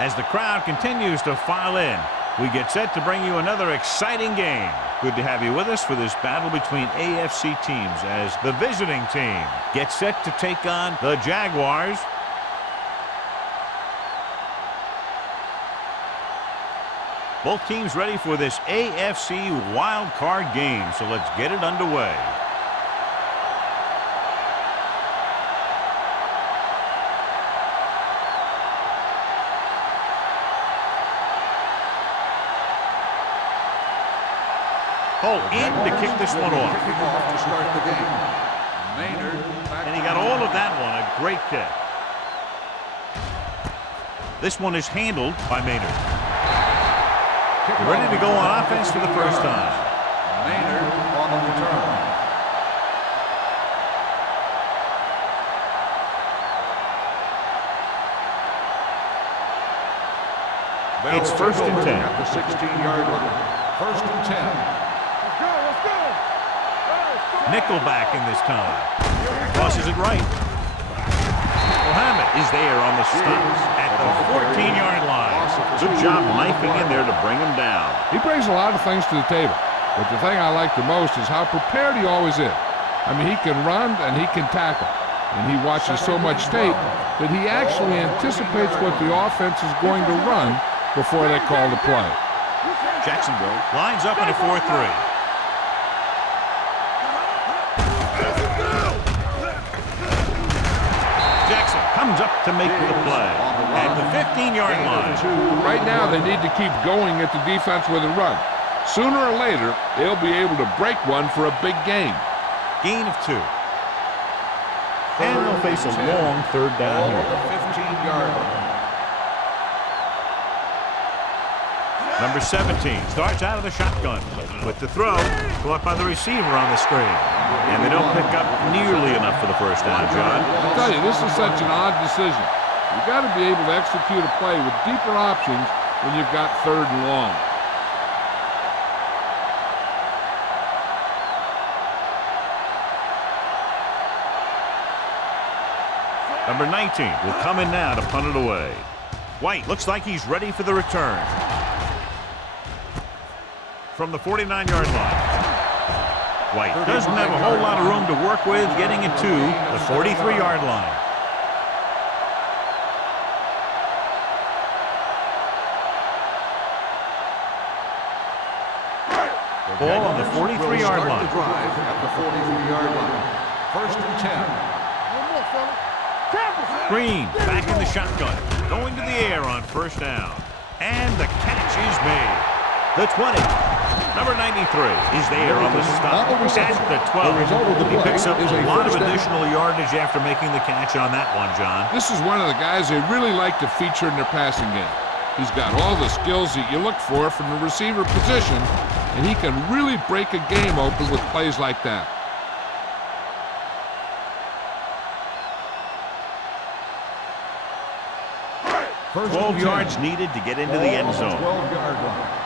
As the crowd continues to file in, we get set to bring you another exciting game. Good to have you with us for this battle between AFC teams as the visiting team gets set to take on the Jaguars. Both teams ready for this AFC Wildcard game, so let's get it underway. Holt in to kick this one off. Kicking off to start the game. Maynard. And he got all of that one. A great kick. This one is handled by Maynard. Ready to go on offense for the first time. Maynard on the return. It's first and 10. At the 16-yard line. First and 10. Nickelback in this time. Tosses it right. Muhammad is there on the stop at the 14-yard line. Good job knifing in there to bring him down. He brings a lot of things to the table, but the thing I like the most is how prepared he always is. I mean, he can run and he can tackle, and he watches so much tape that he actually anticipates what the offense is going to run before they call the play. Jacksonville lines up in a 4-3. Jackson comes up to make the play at the 15-yard line. Right now, they need to keep going at the defense with a run. Sooner or later, they'll be able to break one for a big game. Gain of 2. And they'll face a long third down here. 15-yard line. Number 17 starts out of the shotgun with the throw caught by the receiver on the screen. And they don't pick up nearly enough for the first down, John. I tell you, this is such an odd decision. You've got to be able to execute a play with deeper options when you've got third and long. Number 19 will come in now to punt it away. White looks like he's ready for the return. From the 49-yard line. White doesn't have a whole lot of room to work with getting it to the 43-yard line. Ball on the 43-yard line. The drive at the 43-yard line. First and 10. Green back in the shotgun. Going to the air on first down. And the catch is made. The 20. Number 93 is there on the stop at the 12. He picks up a lot of additional yardage after making the catch on that one, John. This is one of the guys they really like to feature in their passing game. He's got all the skills that you look for from the receiver position, and he can really break a game open with plays like that. First 12 yards needed to get into the end zone. 12-yard line.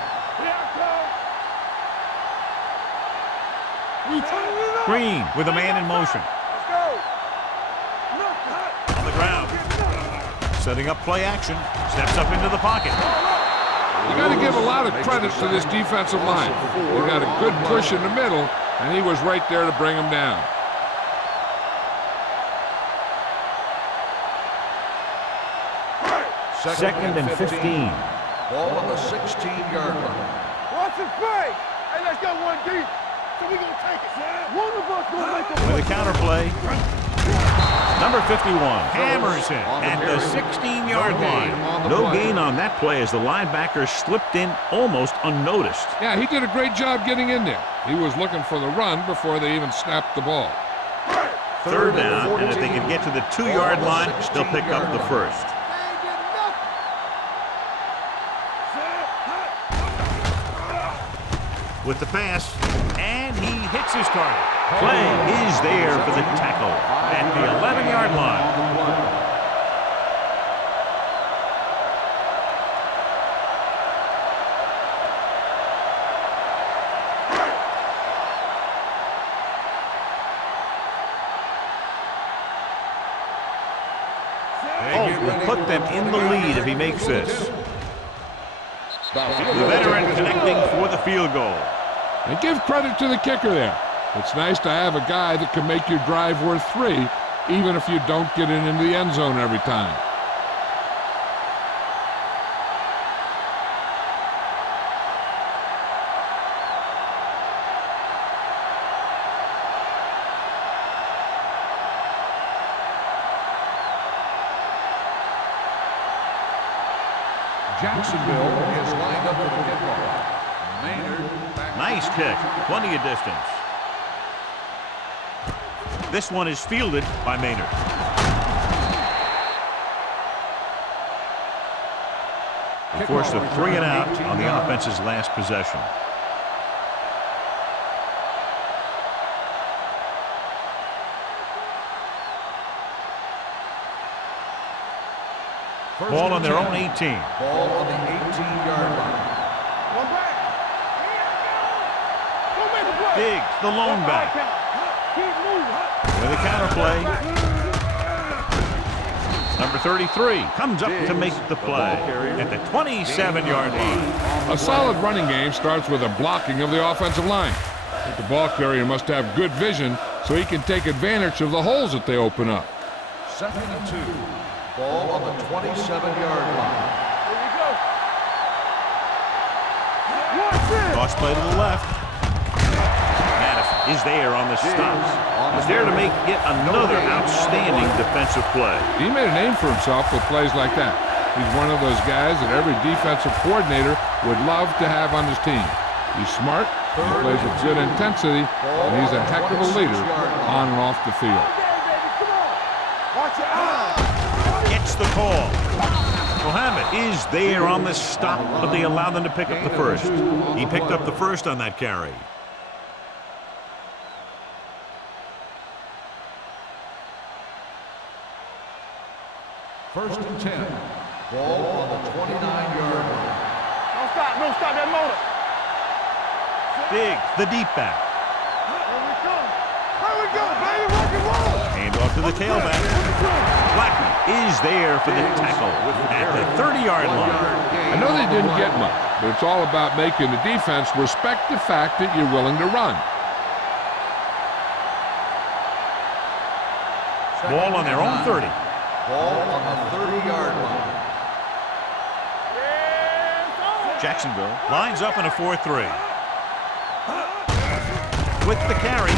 Green with a man in motion. On the ground. Setting up play action. Steps up into the pocket. You got to give a lot of credit to this defensive line. They got a good push in the middle, and he was right there to bring him down. Second and 15. Ball on the 16-yard line. Watch his play. Hey, let's go one deep. So we gonna take it. One of us gonna make a with a counter play. Number 51 hammers him at the 16-yard line. No gain on that play as the linebacker slipped in almost unnoticed. Yeah, he did a great job getting in there. He was looking for the run before they even snapped the ball. Third down, and if they can get to the 2-yard line, they'll pick up the first. With the pass, and he hits his target. Play is there for the tackle at the 11-yard line. Holt will put them in the lead if he makes this. The veteran connecting for the field goal. And give credit to the kicker there. It's nice to have a guy that can make your drive worth 3, even if you don't get it into the end zone every time. Jacksonville is lined up for the kickoff. Maynard back. Nice kick. Plenty of distance. This one is fielded by Maynard. He forced a 3 and out on the offense's last possession. Ball on their own 18. Ball on the 18-yard line. One back. Go make a play. Diggs, the lone back. Keep moving. With a counter play. Number 33 comes up to make the play at the 27-yard line. A solid running game starts with a blocking of the offensive line. The ball carrier must have good vision so he can take advantage of the holes that they open up. 2nd and 2. Ball on the 27-yard line. Here we go. Watch this. Toss play to the left. Madison is there on the stop. He's there to make yet another outstanding defensive play. He made a name for himself with plays like that. He's one of those guys that every defensive coordinator would love to have on his team. He's smart, he plays with good intensity, and he's a heck of a leader on and off the field. Okay, baby, come on. Watch your eyes. Gets the call. Mohammed is there on the stop, but they allow them to pick up the first. He picked up the first on that carry. First and 10. Ball on the 29-yard line. Don't stop that motor. Diggs, the deep back. Here we go, baby, rock and roll. Hand off to the tailback. Blackman is there for the tackle at the 30-yard line. I know they didn't get much, but it's all about making the defense respect the fact that you're willing to run. Ball on their own 30. Ball on the 30-yard line. Jacksonville lines up in a 4-3. With the carry,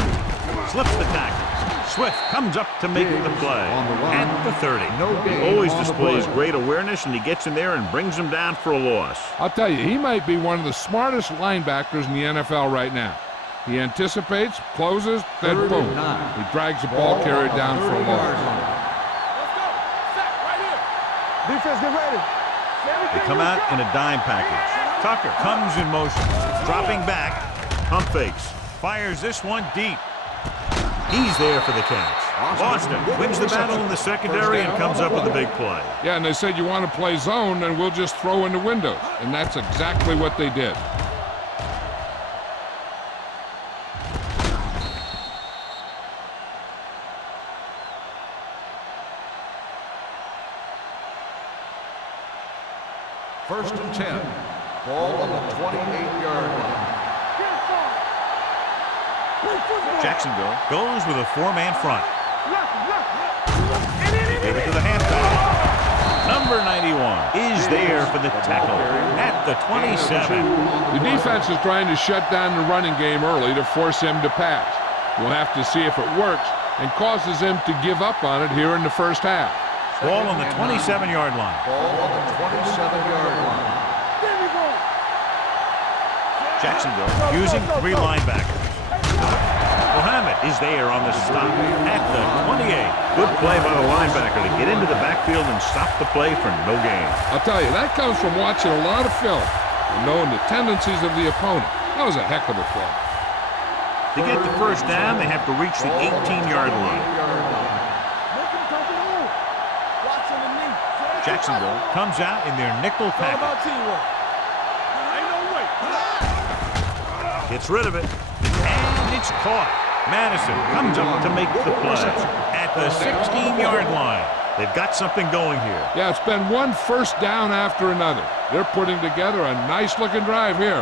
slips the tackle. Swift comes up to make the play at the 30. He always displays great awareness, and he gets in there and brings them down for a loss. I'll tell you, he might be one of the smartest linebackers in the NFL right now. He anticipates, closes, then boom. He drags the ball carrier down for a loss. Let's go. Set right here. Defense, get ready. They come out in a dime package. Tucker comes in motion, dropping back, pump fakes, fires this one deep. He's there for the catch. Boston wins the battle in the secondary and comes up with a big play. Yeah, and they said you want to play zone, and we'll just throw in the windows. And that's exactly what they did. First and 10. Ball on the 28-yard line. Jacksonville goes with a 4-man front. Give it to the halfback. Number 91 is there for the tackle at the 27. The defense is trying to shut down the running game early to force him to pass. We'll have to see if it works and causes him to give up on it here in the first half. Ball on the 27-yard line. Ball on the 27-yard line. Jacksonville using 3 linebackers. Mohammed is there on the stop at the 28. Good play by the linebacker to get into the backfield and stop the play for no gain. I'll tell you, that comes from watching a lot of film and knowing the tendencies of the opponent. That was a heck of a play. To get the first down, they have to reach the 18-yard line. Jacksonville comes out in their nickel package. Gets rid of it, and it's caught. Madison comes up to make the play at the 16-yard line. They've got something going here. Yeah, it's been one first down after another. They're putting together a nice-looking drive here.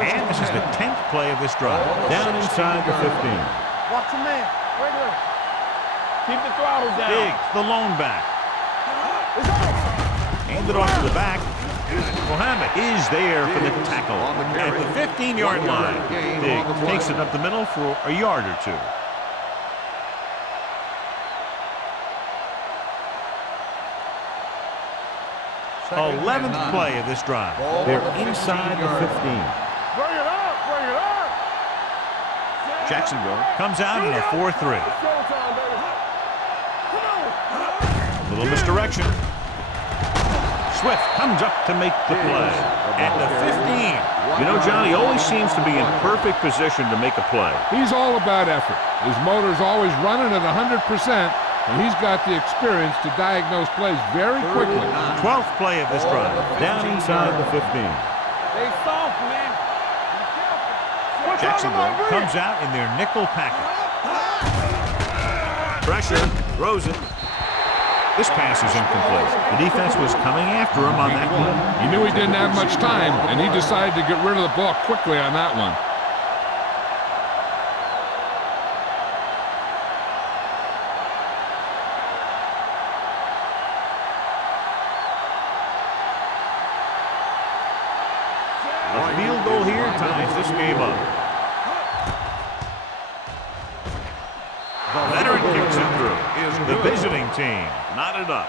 And this is the 10th play of this drive. Down inside the 15. Watch the man. Regular. Keep the throttle down. Diggs, the lone back. It's over. Handed off to the back. Mohammed is there for the tackle at the 15-yard line. Diggs takes it up the middle for a yard or two. Second 11th and 9. play of this drive. Ball They're on the inside the 15-yard 15. Bring it up. Bring it up. Jacksonville comes out in a 4-3. Showtime, baby. Come on. Little misdirection. Swift comes up to make the play at the 15. You know, Johnny always seems to be in perfect position to make a play. He's all about effort. His motor's always running at 100%, and he's got the experience to diagnose plays very quickly. 12th play of this drive. Down inside the 15. Stay soft, man. Jacksonville comes out in their nickel package. Pressure, throws it. This pass is incomplete. The defense was coming after him on that one. He knew he didn't have much time, and he decided to get rid of the ball quickly on that one. A field goal here ties this game up. Leonard kicks it through. The visiting team knotted up.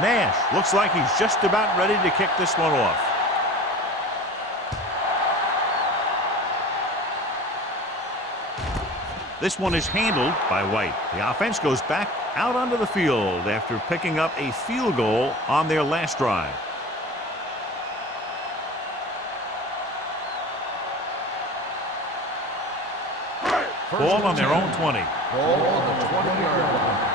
Nash looks like he's just about ready to kick this one off. This one is handled by White. The offense goes back out onto the field after picking up a field goal on their last drive. Ball on their own 20. Ball on the 20-yard line.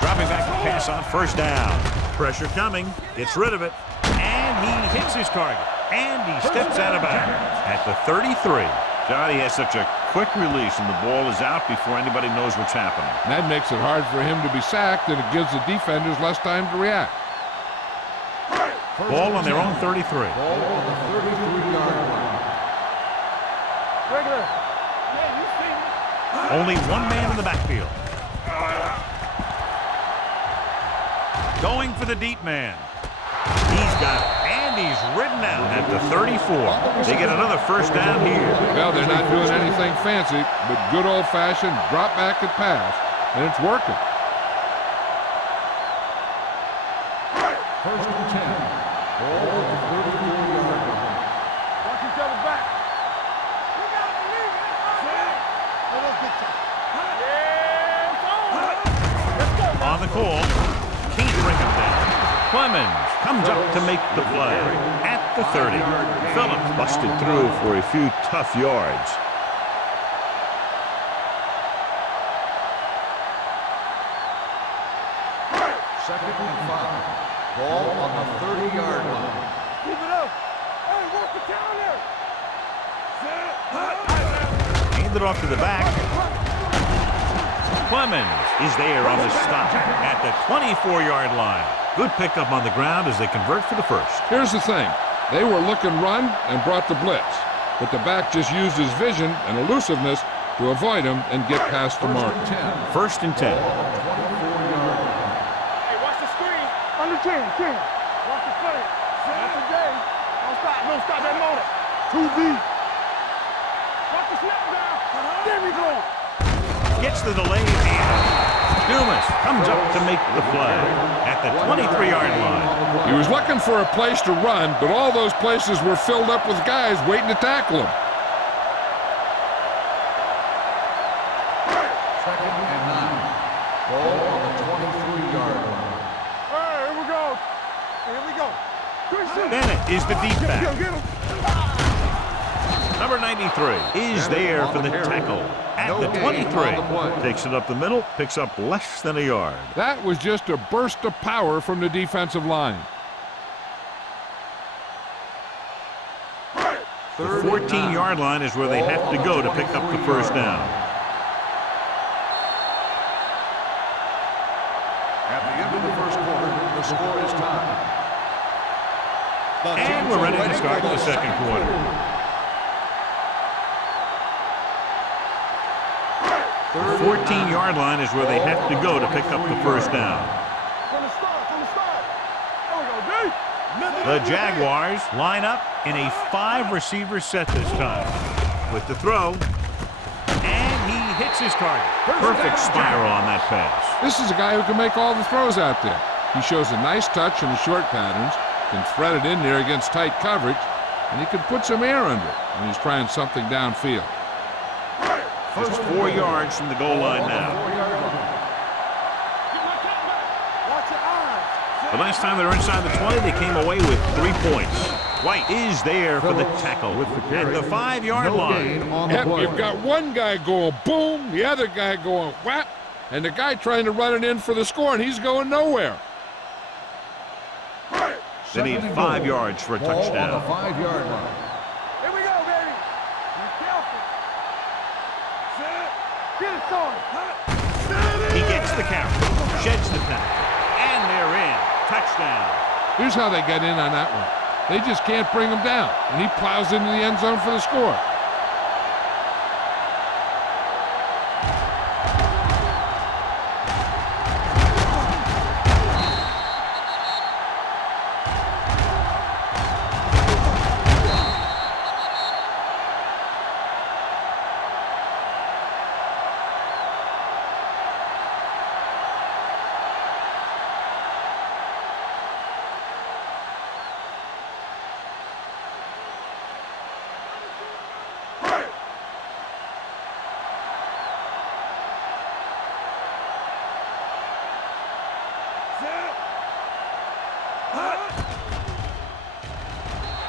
Dropping back to pass on first down. Pressure coming. Gets rid of it. And he hits his target. And he steps out of bounds at the 33. Johnny has such a quick release, and the ball is out before anybody knows what's happening. That makes it hard for him to be sacked, and it gives the defenders less time to react. Ball on their own 33. Ball on the 33-yard line. Regular. Yeah, you see me. Only one man in the backfield. Going for the deep man. He's got it. And he's ridden out at the 34. They get another first down here. Well, they're not doing anything fancy, but good old-fashioned drop back and pass, and it's working. First and 10. Ball on the 34-yard line. Watch each other back. We got to believe it. Let's get you. Yeah, it's on. Let's go, man. On the call. Can't bring him down. Clemens comes up to make the play at the 30. Phillips busted through for a few tough yards. Second and 5. Ball on the 30-yard line. Keep it up. Hey, work the counter. Handed off to the back. Clemens is there on the stop at the 24-yard line. Good pickup on the ground as they convert for the first. Here's the thing. They were looking run and brought the blitz, but the back just used his vision and elusiveness to avoid him and get past the mark. First and 10. Ball on the 24-yard line. Hey, watch the screen. Under 10. Watch the play. Not today. Don't stop that motor. Too deep. Watch the snap down. There we go. Gets the delayed hand. Dumas comes up to make the play at the 23-yard line. He was looking for a place to run, but all those places were filled up with guys waiting to tackle him. Second and 9. Ball on the 23-yard line. All right, here we go. is the deep back. Number 93 is there for the tackle at the 23. Takes it up the middle, picks up less than a yard. That was just a burst of power from the defensive line. The 14-yard line is where they have to go to pick up the first down. At the end of the first quarter, the score is tied. And we're ready to start the second quarter. The 14-yard line is where they have to go to pick up the first down. From the start. There we go, D. The Jaguars line up in a 5-receiver set this time. With the throw, and he hits his target. Perfect spiral on that pass. This is a guy who can make all the throws out there. He shows a nice touch in the short patterns, can thread it in there against tight coverage, and he can put some air under it when he's trying something downfield. Just 4 yards from the goal line now. The last time they were inside the 20, they came away with 3 points. White is there for the tackle at the 5-yard line. Yep, you've got one guy going boom, the other guy going whap, and the guy trying to run it in for the score, and he's going nowhere. They need 5 yards for a touchdown. On the 5-yard line. Here we go, baby. Be careful. Get it started. He gets the carry, sheds the tackle, and they're in. Touchdown. Here's how they get in on that one. They just can't bring him down, and he plows into the end zone for the score.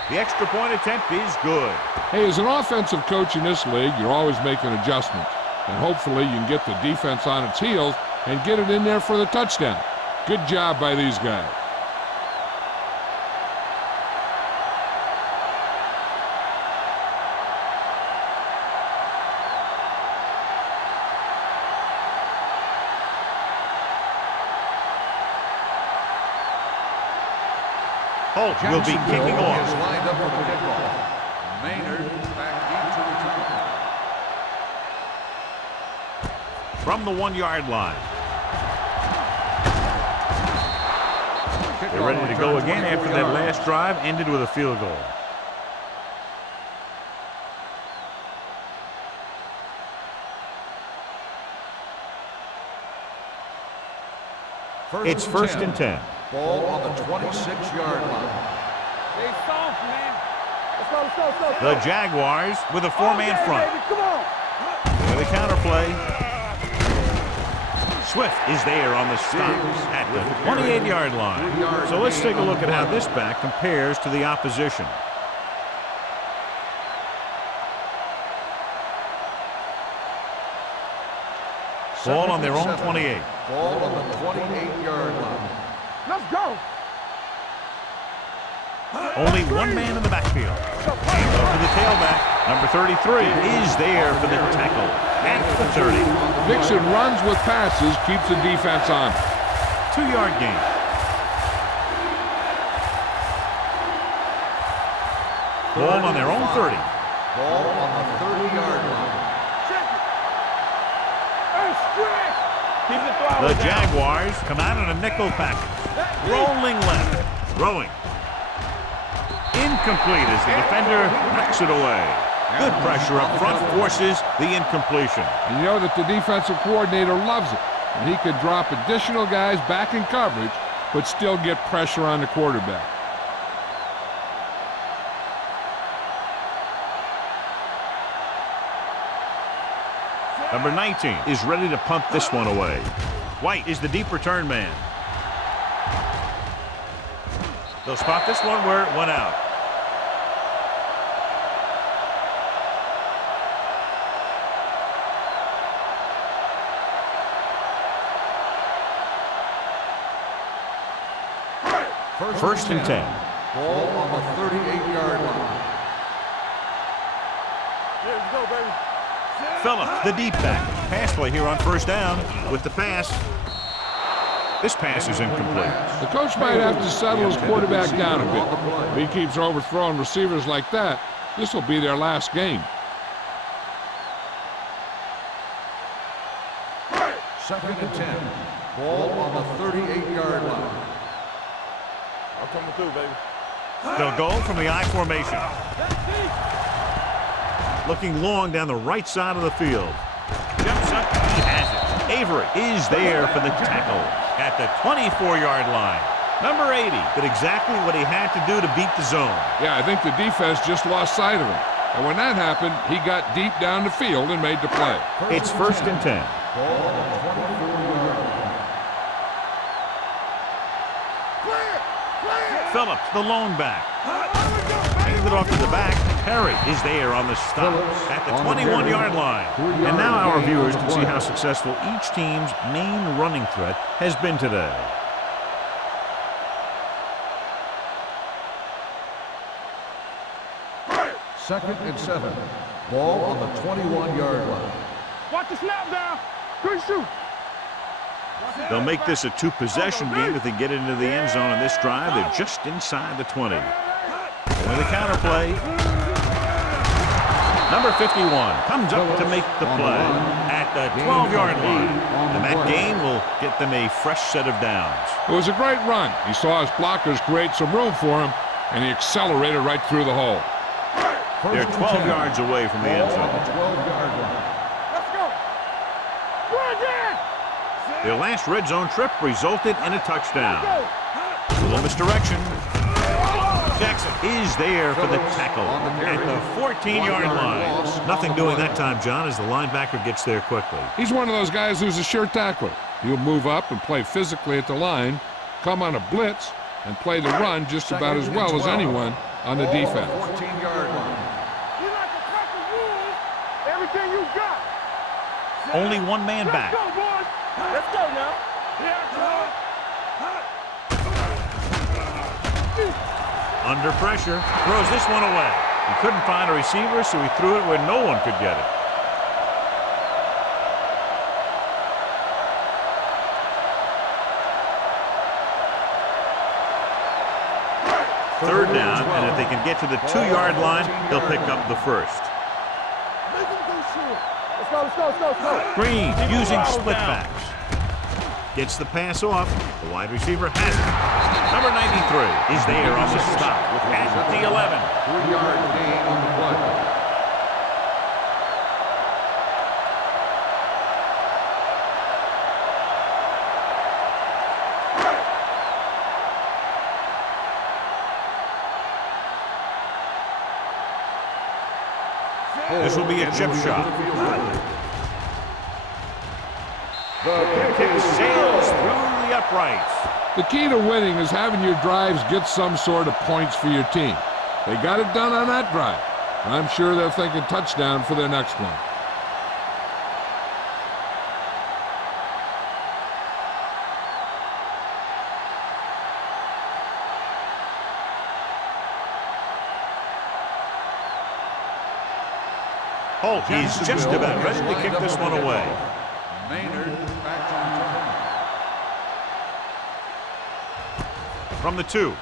The extra point attempt is good. Hey, as an offensive coach in this league, you're always making adjustments. And hopefully you can get the defense on its heels and get it in there for the touchdown. Good job by these guys. Holt will be kicking Is off. lined up for the kickoff. Maynard back deep to return. From the 1-yard line. They're ready to go again after that last drive ended with a field goal. It's first and 10. Ball on the 26-yard line. Stay soft, man. Let's go. The Jaguars with a 4-man front. Baby, come on. With a counterplay. Swift is there on the stop at the 28-yard line. So let's take a look at how this back compares to the opposition. Ball on their own 28. Ball on the 28-yard line. Let's go. Only one man in the backfield. Hands off to the tailback. Number 33 is there for the tackle at the 30. Dixon runs with passes, keeps the defense on. 2-yard gain. Ball on their own 30. Ball on the 30-yard line. Check it. Hey, stretch. Keep the throw. The Jaguars come out in a nickel package. Rolling left. Throwing. Incomplete as the defender knocks it away. Good pressure up front forces the incompletion. And you know that the defensive coordinator loves it. And he could drop additional guys back in coverage, but still get pressure on the quarterback. Number 19 is ready to punt this one away. White is the deep return man. They'll spot this one where it went out. First and 10. Ball on the 38-yard line. Here we go, baby. Phillips, the deep back. Pass play here on first down with the pass. This pass is incomplete. The coach might have to settle his quarterback down a bit. If he keeps overthrowing receivers like that, this will be their last game. Second and 10. Ball on the 38-yard line. I'm coming through, baby. They'll go from the I formation. Looking long down the right side of the field. Jumps up, he has it. Avery is there for the tackle at the 24-yard line. Number 80 did exactly what he had to do to beat the zone. Yeah, I think the defense just lost sight of him. And when that happened, he got deep down the field and made the play. It's first and 10. Ball on the 24-yard line. Phillips, the lone back. Handed it off to the back. Perry is there on the stop at the 21-yard line. And now our viewers can see how successful each team's main running threat has been today. Second and 7. Ball on the 21-yard line. Watch the snap down. Good shoot. They'll make this a two-possession game if they get into the end zone on this drive. They're just inside the 20. With the counter play. Number 51 comes up to make the play at the 12-yard line. And that gain will get them a fresh set of downs. It was a great run. He saw his blockers create some room for him, and he accelerated right through the hole. They're 12 yards away from the end zone. 12-yard line. Let's go. Go again. Their last red zone trip resulted in a touchdown. A little misdirection. Jackson is there for the tackle at the 14-yard line. Nothing doing that time, John, as the linebacker gets there quickly. He's one of those guys who's a sure tackler. He'll move up and play physically at the line, come on a blitz, and play the run just about as well as anyone on the defense. 14-yard line. You like to cut the rules. Everything you got. Only one man back. Let's go, boys. Let's go now. Under pressure, throws this one away. He couldn't find a receiver, so he threw it where no one could get it. Third down, and if they can get to the 2-yard line, they'll pick up the first. Let's go. Green using split backs. Gets the pass off. The wide receiver has it. Number 93 is there on the stop at the 11. 3-yard gain on the play. This will be a chip shot. The Kick sails through the uprights. The key to winning is having your drives get some sort of points for your team. They got it done on that drive. And I'm sure they're thinking touchdown for their next one. Holt is just about ready to kick this one away. Maynard back to return. From the 2.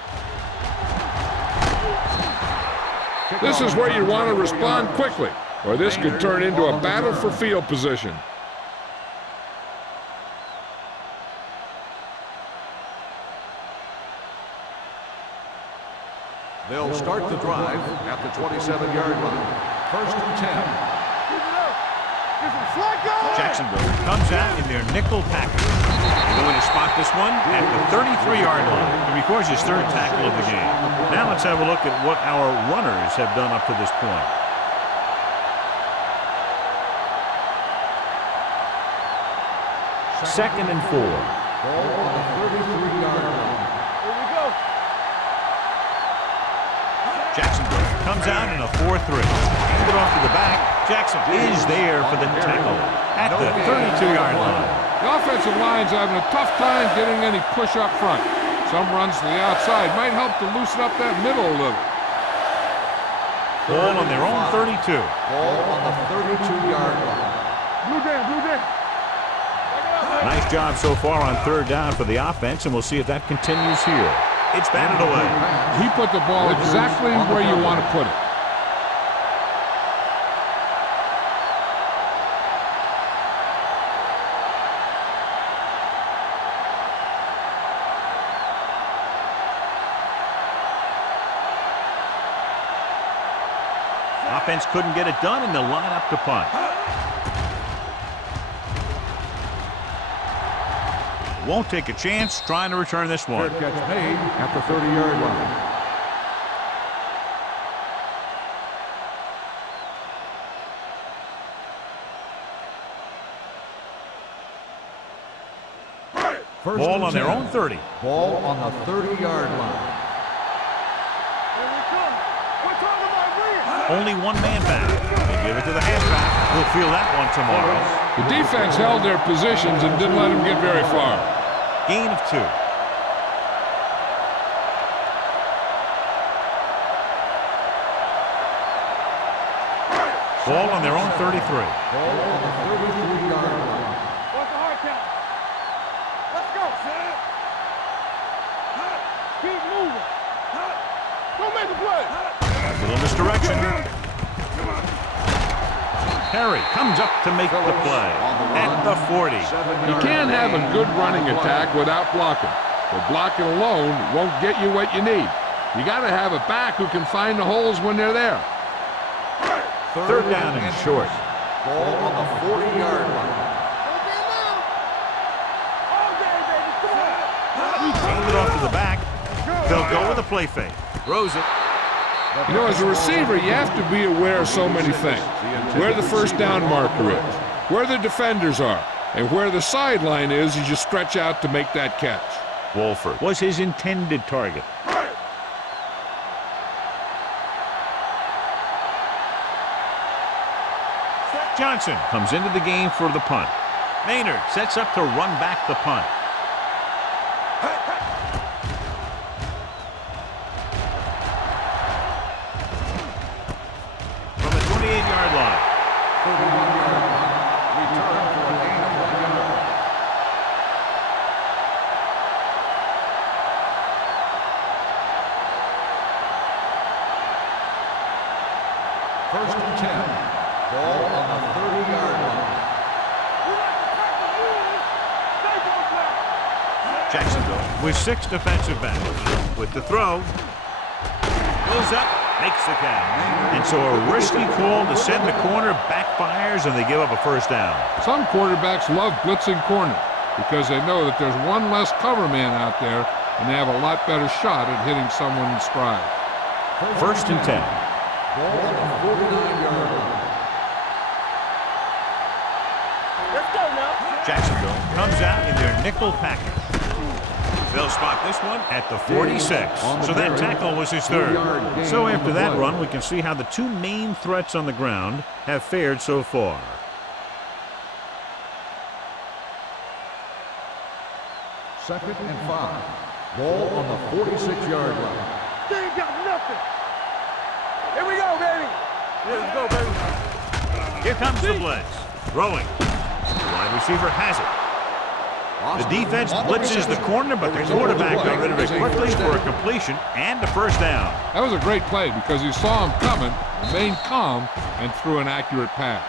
This is where you want to respond quickly, or this could turn into a battle for field position. They'll start the drive at the 27-yard line. First and 10. Jacksonville comes out in their nickel package. They're going to spot this one at the 33-yard line. It records his third tackle of the game. Now let's have a look at what our runners have done up to this point. Second and 4. Ball on the 33-yard line. Here we go. Jacksonville comes out in a 4-3. Handed off to the back. Jackson is there for the tackle at the 32-yard line. The offensive line's having a tough time getting any push up front. Some runs to the outside might help to loosen up that middle a little. Ball on their own 32. Ball on the 32-yard line. Blue down, blue down. Nice job so far on third down for the offense, and we'll see if that continues here. It's batted away. He put the ball exactly where you want to put it. Offense couldn't get it done, and they'll line up to punt. Won't take a chance trying to return this one. Fair catch made at the 30-yard line. Ball on their own 30. Ball on the 30-yard line. Only one man back. They give it to the halfback. We'll feel that one tomorrow. The defense held their positions and didn't let them get very far. Gain of 2. Ball on their own 33. Ball on the 33-yard line. What's the hard count? Let's go. Keep moving. Don't make a play. A little misdirection. Perry comes up to make the play at the 40. You can't have a good running attack without blocking. But blocking alone won't get you what you need. You got to have a back who can find the holes when they're there. Third down and short. Ball on the 40-yard line. Hand it off to the back. They'll go with a play fake. Throws it. You know, as a receiver, you have to be aware of so many things. Where the first down marker is, where the defenders are, and where the sideline is as you stretch out to make that catch. Wolford was his intended target. Johnson comes into the game for the punt. Maynard sets up to run back the punt. From the 28-yard line. 31-yard line. Return for a gain of 1 yard. First and 10. Ball on the 30-yard line. Jacksonville with 6 defensive backs. With the throw. Goes up, makes the catch. And so a risky call to send the corner backfires, and they give up a first down. Some quarterbacks love blitzing corners because they know that there's one less cover man out there, and they have a lot better shot at hitting someone in stride. First and 10. Ball on the 49-yard line. Let's go now. Jacksonville comes out in their nickel package. They'll spot this one at the 46. So that tackle was his third. So after that run, we can see how the two main threats on the ground have fared so far. Second and 5. Ball on the 46-yard line. They ain't got nothing. Here we go, baby. Let's go, baby. Here comes the blitz. Throwing. The wide receiver has it. The defense blitzes the corner, but the quarterback got rid of it quickly for a completion and a first down. That was a great play because he saw him coming, remained calm, and threw an accurate pass.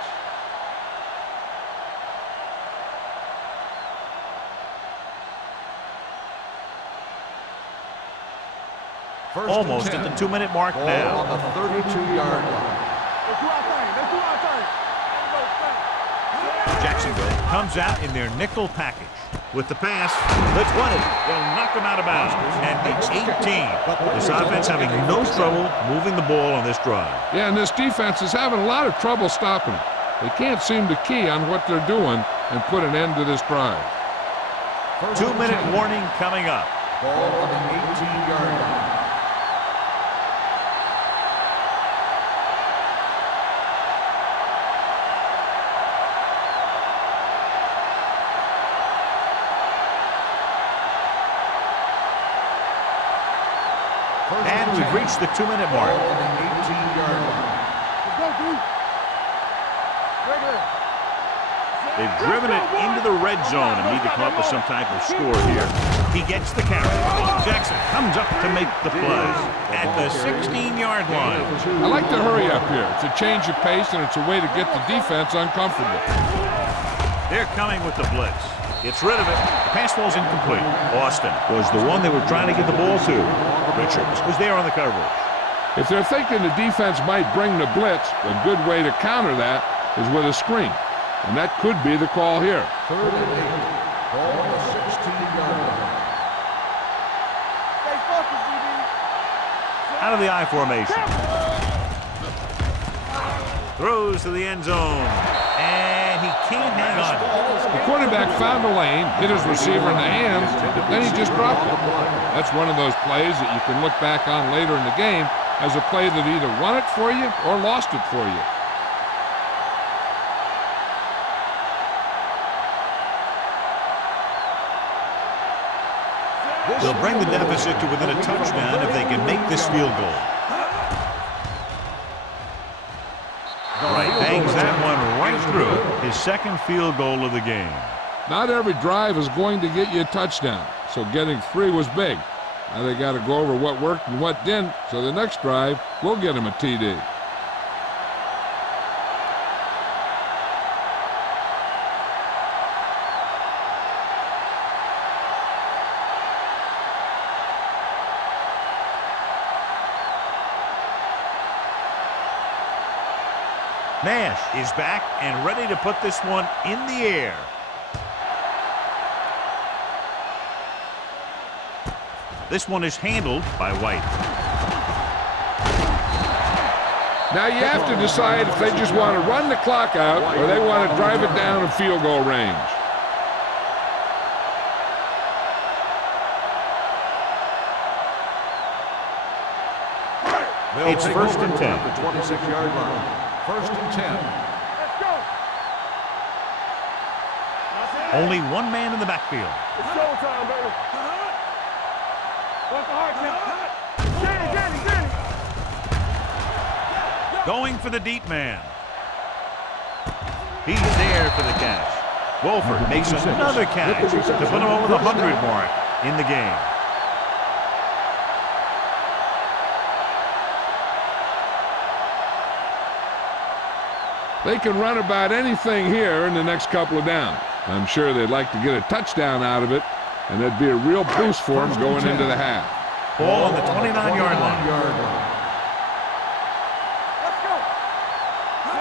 Almost at the 2-minute mark Ball now. on the 32-yard line. Let's do our thing. Let's do our thing. Jacksonville comes out in their nickel package. With the pass, the 20. They'll knock him out of bounds at the 18. This offense having no trouble moving the ball on this drive. Yeah, and this defense is having a lot of trouble stopping it. They can't seem to key on what they're doing and put an end to this drive. 2-minute warning coming up. Ball on the 18-yard line. They've reached the 2-minute mark. On the 18-yard line. Let's go, D. Right there. They've driven it into the red zone and need to come up with some type of score here. He gets the carry. Jackson comes up to make the play at the 16-yard line. I like to hurry up here. It's a change of pace, and it's a way to get the defense uncomfortable. They're coming with the blitz. Gets rid of it. The pass ball's incomplete. Austin was the one they were trying to get the ball to. Richards was there on the coverage. If they're thinking the defense might bring the blitz, a good way to counter that is with a screen. And that could be the call here. 3rd and 8. Ball on the 16-yard line. Stay focused, DB. Out of the I formation. Throws to the end zone. And he can't hang on. The quarterback found a lane, hit his receiver in the hands, then he just dropped it. That's one of those plays that you can look back on later in the game as a play that either won it for you or lost it for you. They'll bring the deficit to within a touchdown if they can make this field goal. Right, bangs that one right through. His second field goal of the game. Not every drive is going to get you a touchdown, so getting 3 was big. Now they got to go over what worked and what didn't, so the next drive will get him a TD. Nash is back and ready to put this one in the air. This one is handled by White. Now you have to decide if they just want to run the clock out or they want to drive it down in field goal range. It's 1st and 10. The 26-yard line. 1st and 10. Let's go. Only one man in the backfield. It's showtime, baby. Work the hard count. Get it. Going for the deep man. He's there for the catch. Wolford makes another catch to put him over the 100 mark in the game. They can run about anything here in the next couple of downs. I'm sure they'd like to get a touchdown out of it, and that'd be a real boost for them going into the half. Ball on the 29-yard line. Let's go.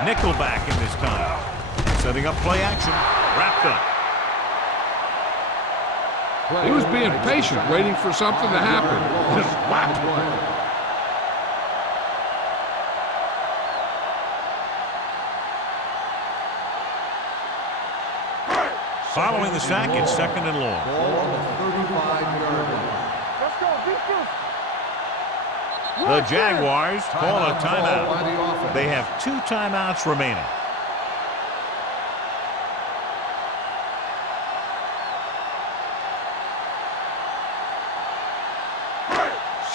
Nickelback in this time. Setting up play action. Wrapped up. He was being patient, waiting for something to happen. Just whap. Following the sack, it's 2nd and long. Ball on the 35-yard line. Let's go. Defense. The Jaguars call a By the timeout. offense. They have 2 timeouts remaining.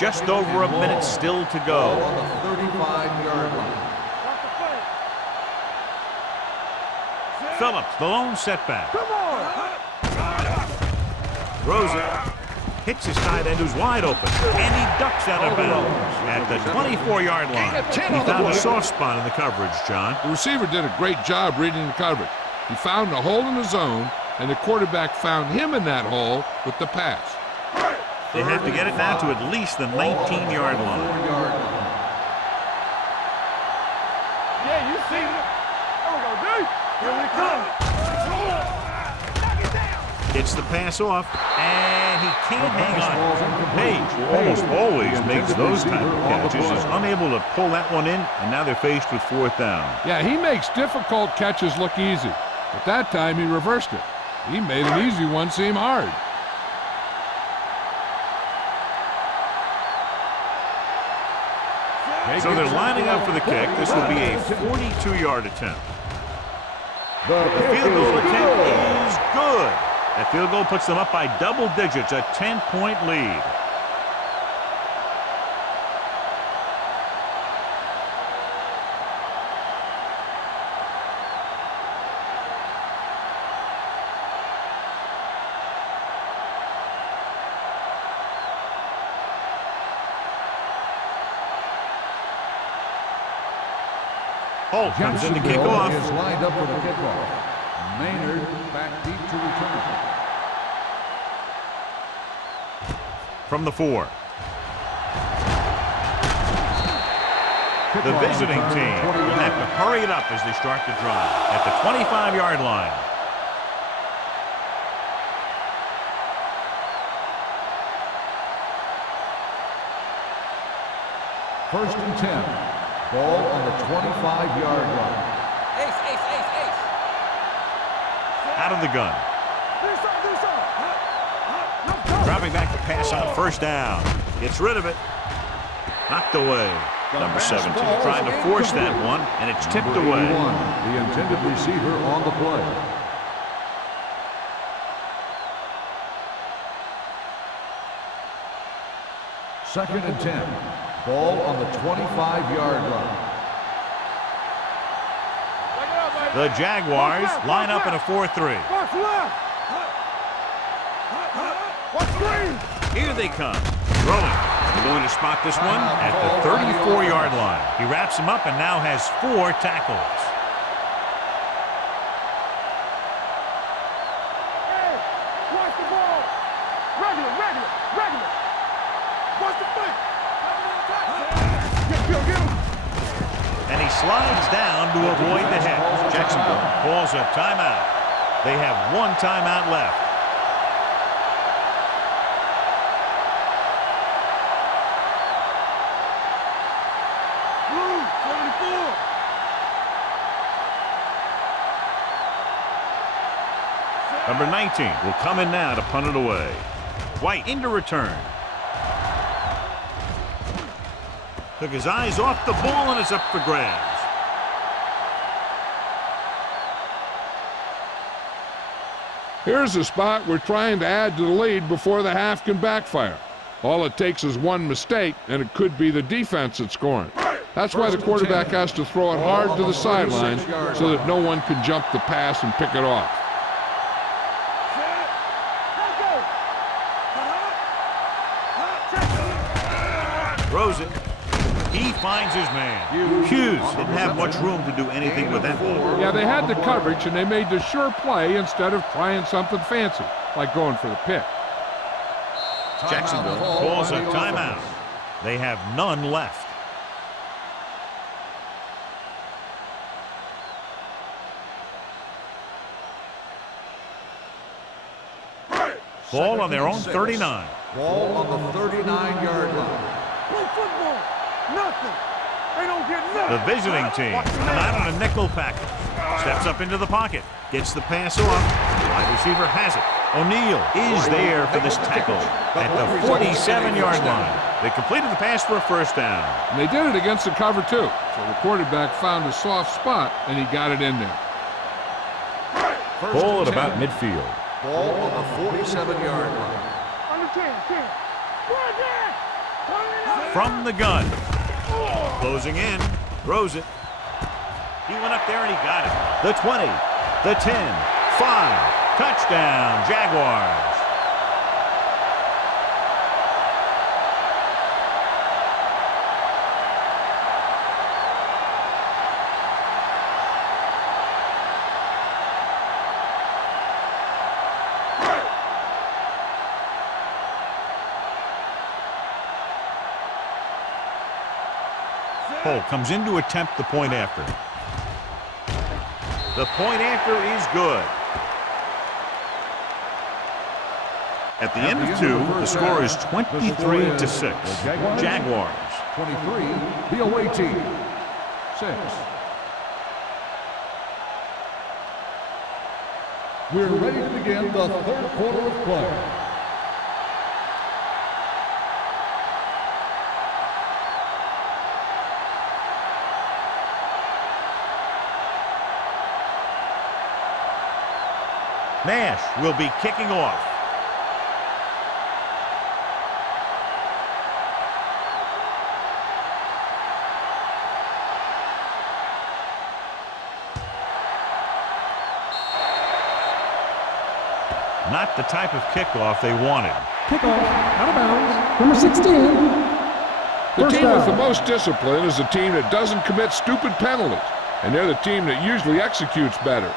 Just over a minute still to Ball go. on the 35-yard line. Phillips, the lone setback. Come on. Throws it. Hits his tight end who's wide open. And he ducks out of bounds at the 24-yard line. He found a soft spot in the coverage, John. The receiver did a great job reading the coverage. He found a hole in the zone, and the quarterback found him in that hole with the pass. They have to get it now to at least the 19-yard line. 4-yard line. Yeah, you see it. There we go, D. Here we come. Gets the pass off, and he can't hang on. Page almost always makes those type of catches. Is unable to pull that one in, and now they're faced with 4th down. Yeah, he makes difficult catches look easy. But that time he reversed it. He made an easy one seem hard. So they're lining up for the kick. This will be a 42-yard attempt. The field goal attempt is good. That field goal puts them up by double digits, a 10-point lead. Holt comes in to kick Jacksonville off. is lined up for the kickoff. Maynard back deep to return. From the 4. The visiting team will have to hurry it up as they start the drive at the 25-yard line. First and 10. Ball on the 25-yard line. Ace, ace, ace, ace. Out of the gun. Dropping back to pass on first down. Gets rid of it. Knocked away. Number 17 trying to force that one, and it's tipped away. The intended receiver on the play. Second and 10. Ball on the 25-yard line. The Jaguars line up in a 4-3. Here they come. Throwing. They're going to spot this one at the 34-yard line. He wraps him up and now has 4 tackles. Hey, watch the ball. Regular. Watch the play. Get him. And he slides down to avoid the hit. Jacksonville calls a timeout. They have 1 timeout left. Number 19 will come in now to punt it away. White into return. Took his eyes off the ball and it's up for grabs. Here's a spot we're trying to add to the lead before the half can backfire. All it takes is one mistake, and it could be the defense that's scoring. That's why the quarterback has to throw it hard to the sideline so that no one can jump the pass and pick it off. Throws it. He finds his man. Hughes didn't have much room to do anything with that ball. Yeah, they had the coverage, and they made the sure play instead of trying something fancy, like going for the pick. Jacksonville calls a timeout. They have none left. Ball on their own 39. Ball on the 39-yard line. Play football. Nothing. They don't get nothing. The visiting team come out on a nickel package. Steps up into the pocket. Gets the pass off. Wide receiver has it. O'Neal is there for this tackle at the 47-yard line. They completed the pass for a first down. And they did it against the cover, too. So the quarterback found a soft spot, and he got it in there. Ball at about midfield. Ball on the 47-yard line. Under 10. From the gun. Closing in. Throws it. He went up there and he got it. The 20. The 10. 5. Touchdown, Jaguars. Holt comes in to attempt the point after. The point after is good. At the end of 2, the score is 23-6. Jaguars. 23, the away team. 6. We're ready to begin the third quarter of play. Nash will be kicking off. Not the type of kickoff they wanted. Kickoff, out of bounds, number 16. The team with the most discipline is a team that doesn't commit stupid penalties. and they're the team that usually executes better.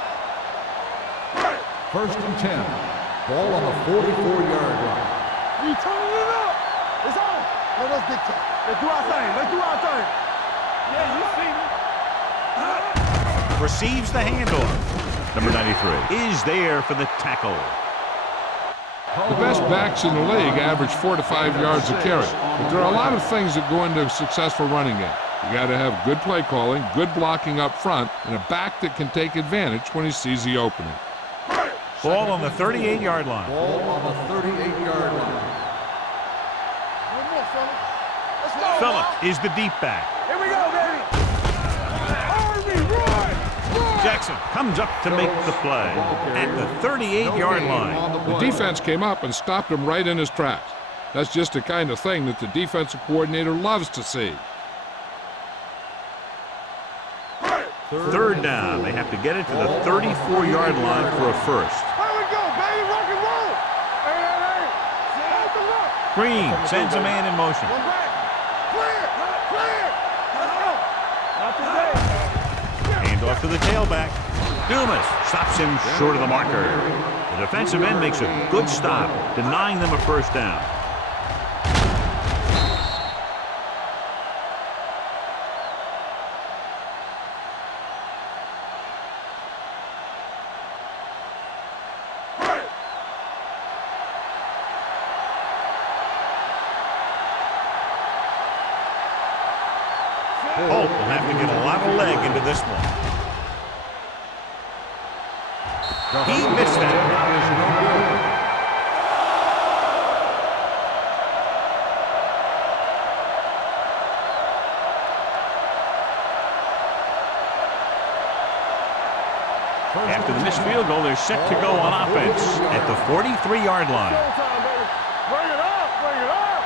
1st and 10. Ball on the 44-yard line. You turning it up. It's on. Let us dictate. Let's do our thing. Let's do our thing. Yeah, you see me. Receives the handoff. Number 93 is there for the tackle. The best backs in the league average 4 to 5 yards a carry. But there are a lot of things that go into a successful running game. You got to have good play calling, good blocking up front, and a back that can take advantage when he sees the opening. Ball on the 38-yard line. Ball on the 38-yard line. One more, fella. Let's go. Phillip is the deep back. Here we go, baby. Army, run. Jackson comes up to make the play at the 38-yard line. The defense came up and stopped him right in his tracks. That's just the kind of thing that the defensive coordinator loves to see. Third down. They have to get it to the 34-yard line for a first. Here we go, baby. Rock and roll. Hey. Hold the look. Green sends a man in motion. One back. Clear. Let's go. Not today. Hand off to the tailback. Dumas stops him short of the marker. The defensive end makes a good stop, denying them a first down. Holt will have to get a lot of leg into this one. He missed that. After the missed field goal, they're set to go on offense at the 43-yard line. Showtime, baby. Bring it up. Bring it up.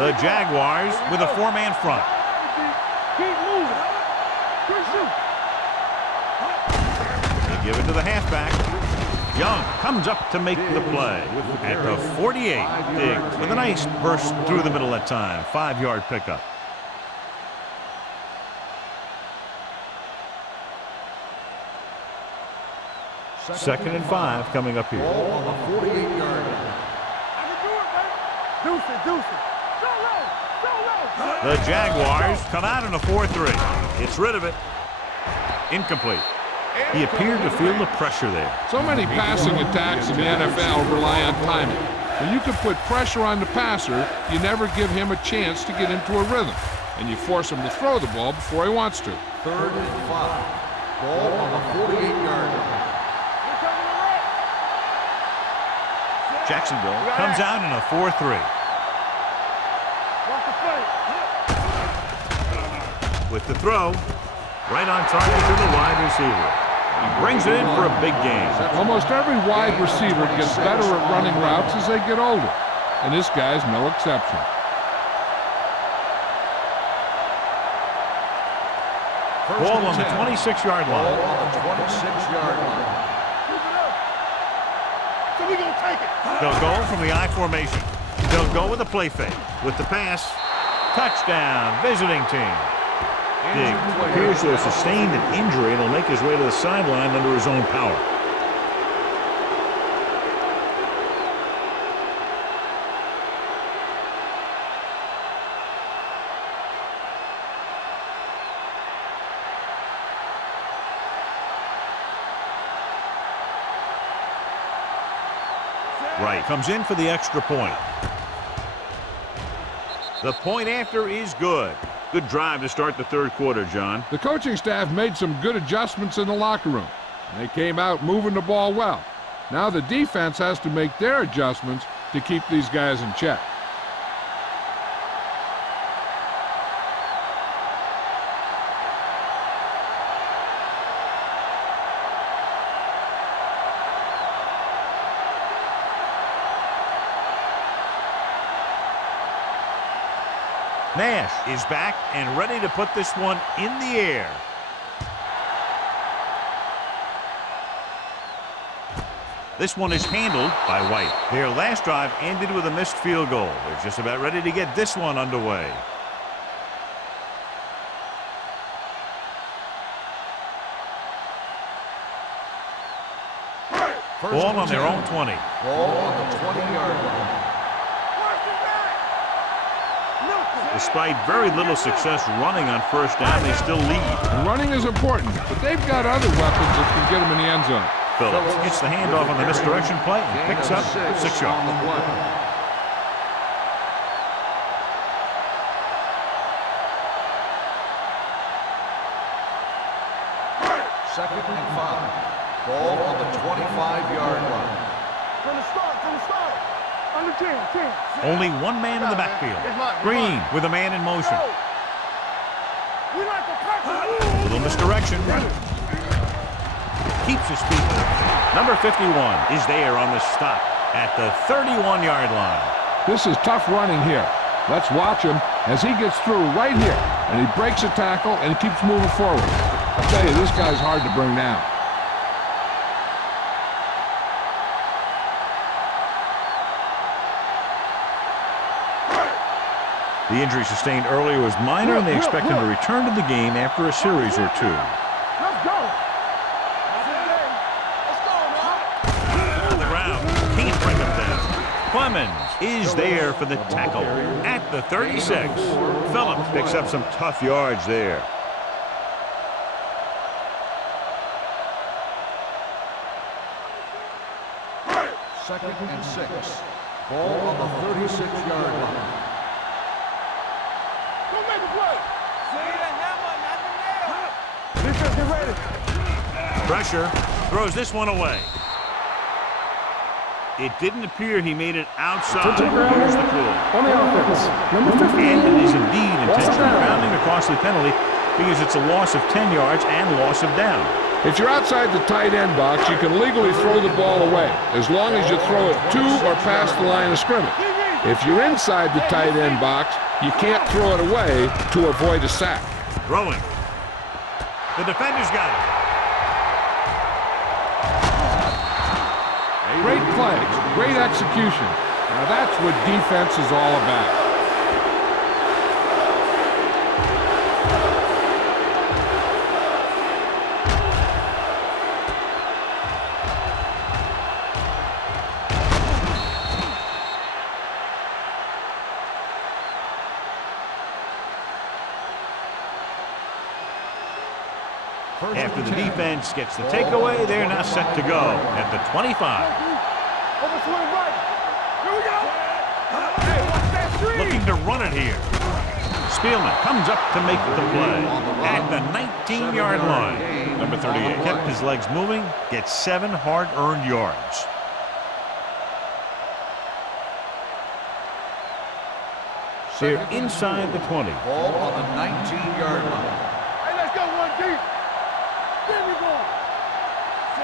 The Jaguars with a four-man front. Keep moving. Good shoot. They give it to the halfback. Young comes up to make the play at the 48. Diggs with a nice burst through the middle that time. 5-yard pickup. Second and 5 coming up here. Ball on the 48-yard line. I can do it, baby. Deuce it. Go low. The Jaguars come out in a 4-3. It's rid of it. Incomplete. He appeared to feel the pressure there. So many passing attacks in the NFL rely on timing. When you can put pressure on the passer, you never give him a chance to get into a rhythm, and you force him to throw the ball before he wants to. 3rd and 5. Ball on the 48-yard line. Jacksonville comes out in a 4-3. Watch the play. With the throw, right on target to the wide receiver. He brings it in for a big game. Almost every wide receiver gets better at running routes as they get older, and this guy's no exception. Ball on the 26-yard line. Ball on the 26-yard line. So we gonna take it. They'll go from the I formation. They'll go with a play fake. With the pass, touchdown, visiting team. Diggs appears to have sustained an injury and will make his way to the sideline under his own power. Right, comes in for the extra point. The point after is good. Good drive to start the third quarter, John. The coaching staff made some good adjustments in the locker room. They came out moving the ball well. Now the defense has to make their adjustments to keep these guys in check. Nash is back and ready to put this one in the air. This one is handled by White. Their last drive ended with a missed field goal. They're just about ready to get this one underway. Ball on their own 20. Ball on the 20-yard line. Despite very little success running on first down, they still lead. And running is important, but they've got other weapons that can get them in the end zone. Phillips gets the handoff on the misdirection play and picks up 6 yards. Second and 5. Ball on the 25-yard line. From the start. Under 10. Only one man in the backfield. Green with a man in motion. We like to pass. Little misdirection. Keeps his feet. Number 51 is there on the stop at the 31-yard line. This is tough running here. Let's watch him as he gets through right here. And he breaks a tackle and keeps moving forward. I tell you, this guy's hard to bring down. The injury sustained earlier was minor, and they expect him to return to the game after a series or two. Let's go. On the ground, can't bring him down. Clemens is there for the tackle at the 36. Phillips picks up some tough yards there. Second and 6. Ball on the 36-yard line. Don't make a play. See the hammer, not the nail. Defense, get ready. Pressure, throws this one away. It didn't appear he made it outside. Here's the call. On the offense, number 15. And it is indeed intentional grounding, a costly penalty, because it's a loss of 10 yards and loss of down. If you're outside the tight end box, you can legally throw the ball away, as long as you throw it to or past the line of scrimmage. If you're inside the tight end box, you can't throw it away to avoid a sack. Throwing. The defender's got it. Great plays, great execution. Now that's what defense is all about. After the defense gets the takeaway, they're now set to go at the 25. Over swing right. Here we go. Hey, watch that screen. Looking to run it here. Spielman comes up to make the play at the 19-yard line. Number 38 kept his legs moving, gets 7 hard-earned yards. They're inside the 20. Ball on the 19-yard line. Hey, let's go one deep. There we go.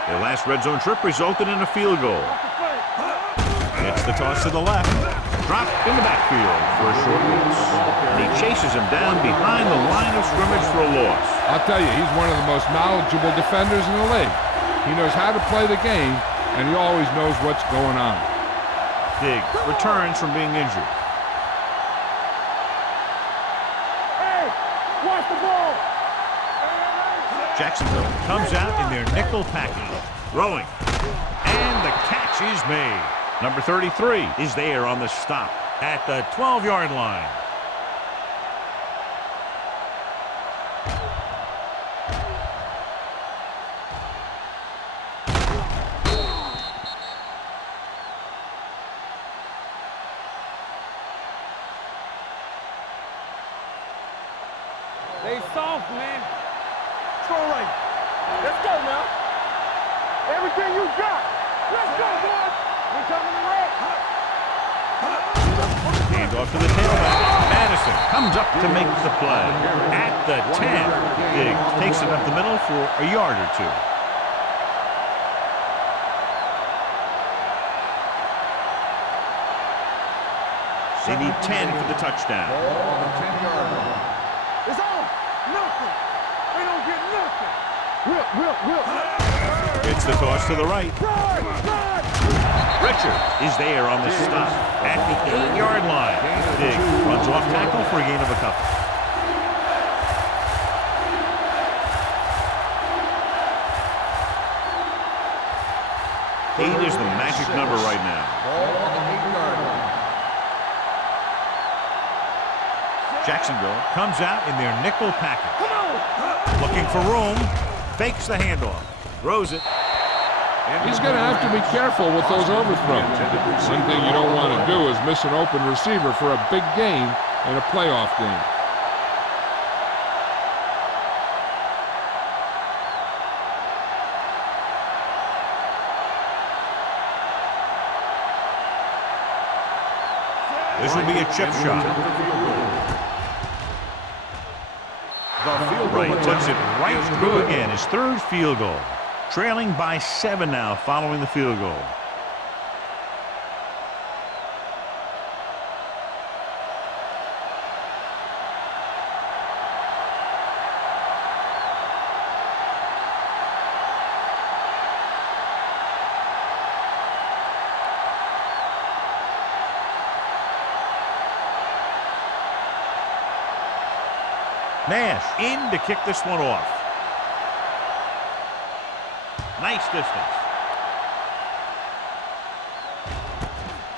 Their last red zone trip resulted in a field goal. Off the play. It's the toss to the left. Dropped in the backfield for a short loss. And he chases him down behind the line of scrimmage for a loss. I'll tell you, he's one of the most knowledgeable defenders in the league. He knows how to play the game, and he always knows what's going on. Dig returns from being injured. Hey, watch the ball. Jacksonville comes out in their nickel package. Throwing. And the catch is made. Number 33 is there on the stop at the 12-yard line. They soft, man. Let's go right. Let's go now. Everything you got. Let's go, boys. We coming to red. Hand off to the tailback. Madison comes up to make the play at the 10. Dig takes it up the middle for a yard or two. They need 10 for the touchdown. Ball on the 10-yard line. It's on. Nothing. They don't get nothing. Whip. It's the toss to the right. Run. Richard is there on the stop at the 8-yard line. Dig runs off tackle for a gain of a couple. 8 is the magic number right now. Ball on the 8-yard line. Jacksonville comes out in their nickel package. Looking for room. Fakes the handoff. Throws it. He's going to have to be careful with those overthrows. One thing you don't want to do is miss an open receiver for a big game in a playoff game. This will be a chip shot. Right, puts it right through again. His third field goal. Trailing by 7 now following the field goal. Nash in to kick this one off. Nice distance.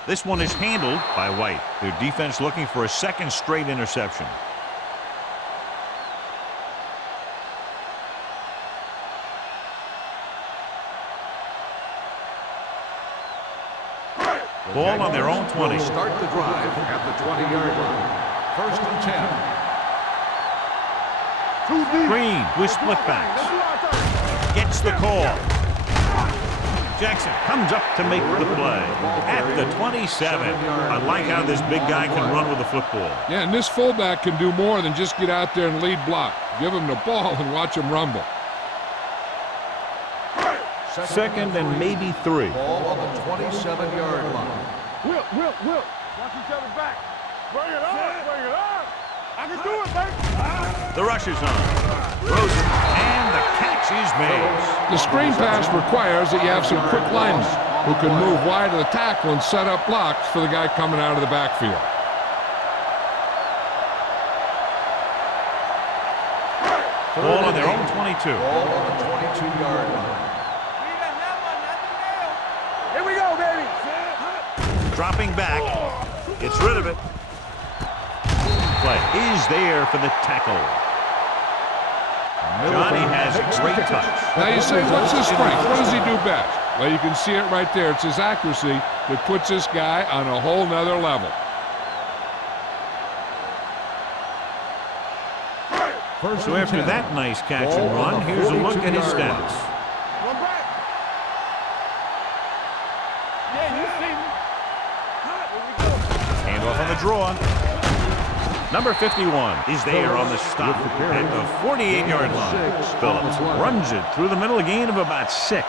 This one is handled by White. Their defense looking for a second straight interception. Ball on their own 20. Start the drive at the 20-yard line. 1st and 10. Green with split backs. Gets the call. Jackson comes up to make the play at the 27. I like how this big guy can run with the football. Yeah, and this fullback can do more than just get out there and lead block. Give him the ball and watch him rumble. 2nd and maybe 3. Ball on the 27-yard line. Whip. Watch each other back. Bring it up. I can do it, baby. The rush is on. Throws it, and the catch is made. The screen pass requires that you have some quick linemen who can move wide of the tackle and set up blocks for the guy coming out of the backfield. Ball on their own 22. Ball on the 22-yard line. Need a hammer, not the nail. Here we go, baby. Dropping back. Gets rid of it. Play is there for the tackle. Johnny has a great touch. Now you say, what's his strength? What does he do best? Well, you can see it right there. It's his accuracy that puts this guy on a whole nother level. So after that nice catch and run, here's a look at his stats. One back. Yeah, you see me. Here we go. Handoff on the draw. Number 51 is there on the stop at the 48-yard line. Phillips runs it through the middle, a gain of about 6.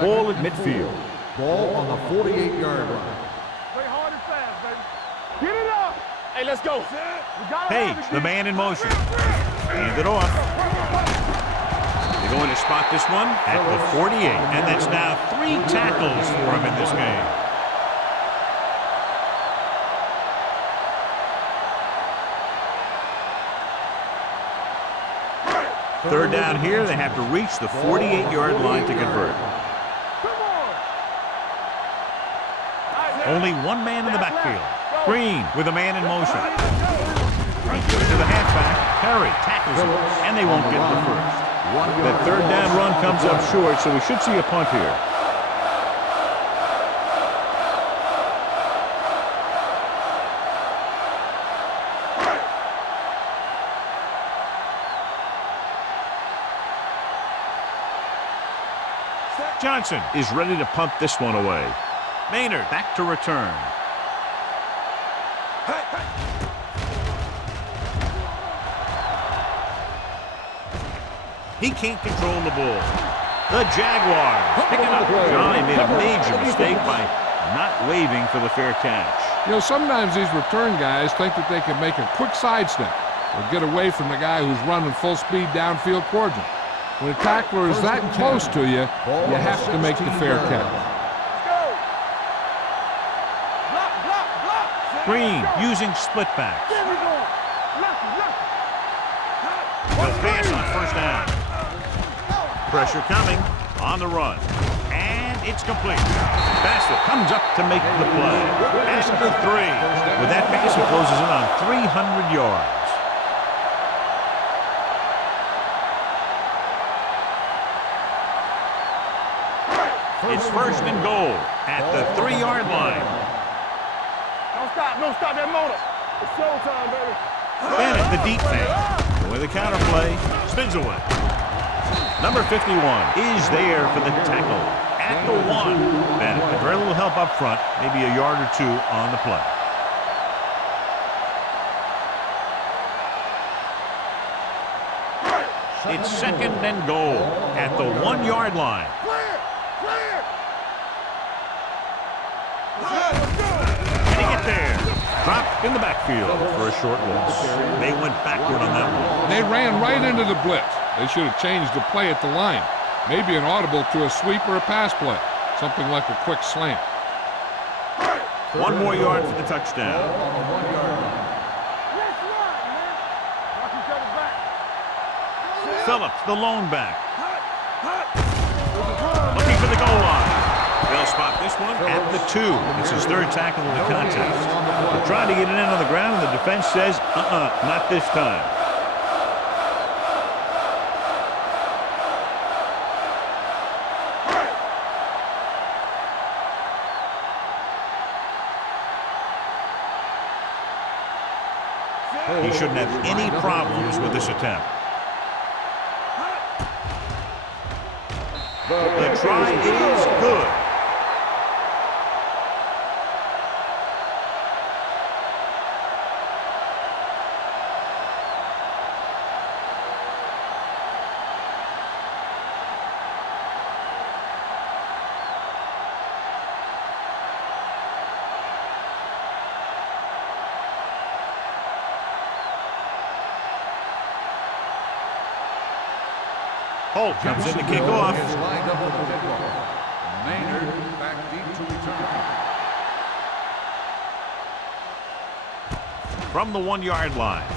Ball at midfield. Ball on the 48-yard line. Play hard and fast, baby. Get it up. Hey, let's go. Page, the man in motion. Hand it off. They're going to spot this one at the 48, and that's now 3 tackles for him in this game. Third down here, they have to reach the 48-yard line to convert. Only one man in the backfield. Green with a man in motion. To the halfback. Perry tackles him, and they won't get the first. That third down run comes up short, so we should see a punt here. Johnson is ready to punt this one away. Maynard back to return. He can't control the ball. The Jaguars picking up. Johnny made a major mistake by not waving for the fair catch. You know, sometimes these return guys think that they can make a quick sidestep or get away from the guy who's running full speed downfield towards them. When a tackler is that close to you, you have to make the fair catch. Green using split backs. He'll pass on first down. Pressure coming on the run. And it's complete. Bassett comes up to make the play. At the 3. With that pass, he closes in on 300 yards. It's first and goal at the 3-yard line. Don't stop that motor. It's showtime, baby. Bennett, the deep man. With a counterplay, spins away. Number 51 is there for the tackle at the 1. Bennett, very little help up front, maybe a yard or 2 on the play. It's second and goal at the 1-yard line. Can he get there? Dropped in the backfield for a short loss. They went backward on that one. They ran right into the blitz. They should have changed the play at the line. Maybe an audible to a sweep or a pass play. Something like a quick slant. 1 more yard for the touchdown. Phillips, the lone back. Looking for the goal line. They'll spot this one at the 2. It's his 3rd tackle of the contest. They're trying to get it in on the ground, and the defense says, not this time. He shouldn't have any problems with this attempt. The try is good. Holt comes in to kick off. Is lined up for the kickoff. Maynard back deep to return. From the 1-yard line.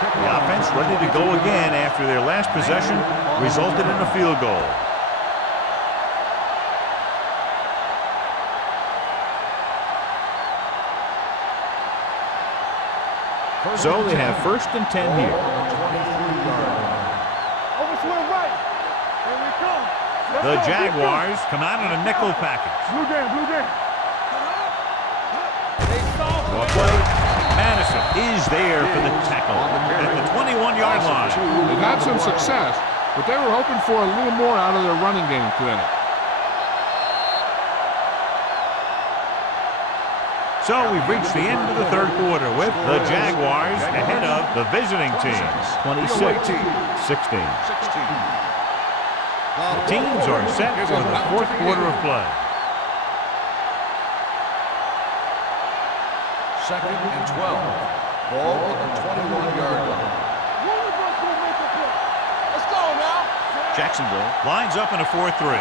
The offense ready to go again after their last possession resulted in a field goal. So they have first and 10 here. The Jaguars come out in a nickel package. Blue game. Play. Madison is there for the tackle at the 21-yard line. They've had some success, but they were hoping for a little more out of their running game today. So we've reached the end of the 3rd quarter with the Jaguars ahead of the visiting team, 26-16. The teams are set for the 4th quarter of play. 2nd and 12. Ball on the 21-yard line. Let's go now. Jacksonville lines up in a 4-3.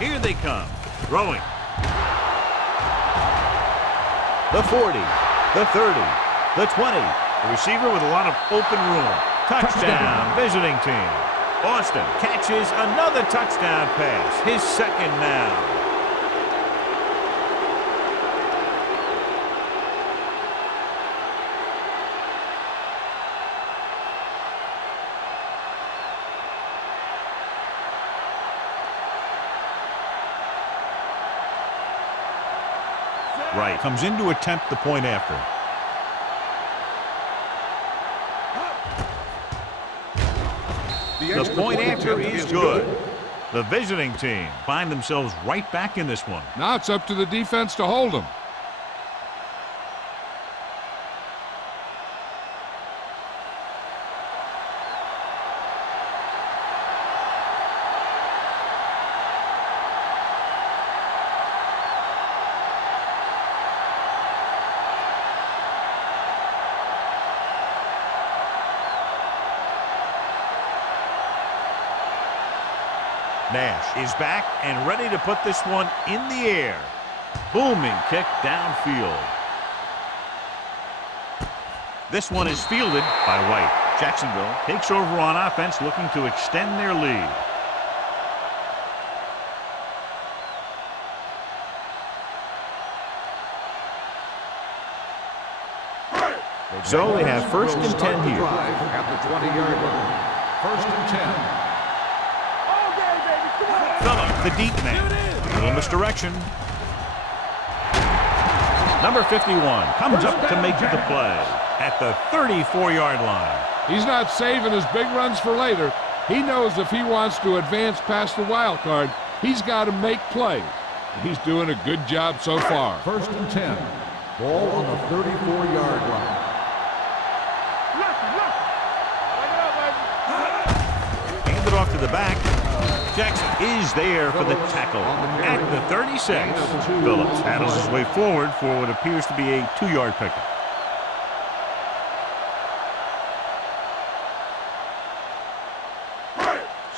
Here they come. Throwing. The 40, the 30, the 20. The receiver with a lot of open room. Touchdown, visiting team. Austin catches another touchdown pass. His 2nd now. Right, comes in to attempt the point after. The point after is good. The visiting team find themselves right back in this one. Now it's up to the defense to hold them. Nash is back and ready to put this one in the air. Booming kick downfield. This one is fielded by White. Jacksonville takes over on offense, looking to extend their lead. So they have 1st and 10 here. At the 20-yard line. 1st and 10. Phillip, the deep man. A little misdirection. Number 51 comes up to make the play at the 34-yard line. He's not saving his big runs for later. He knows if he wants to advance past the wild card, he's got to make plays. He's doing a good job so far. 1st and 10. Ball on the 34-yard line. Handed off to the back. Jackson is there for the tackle at the 36. Phillips handles his way forward for what appears to be a 2-yard pickup.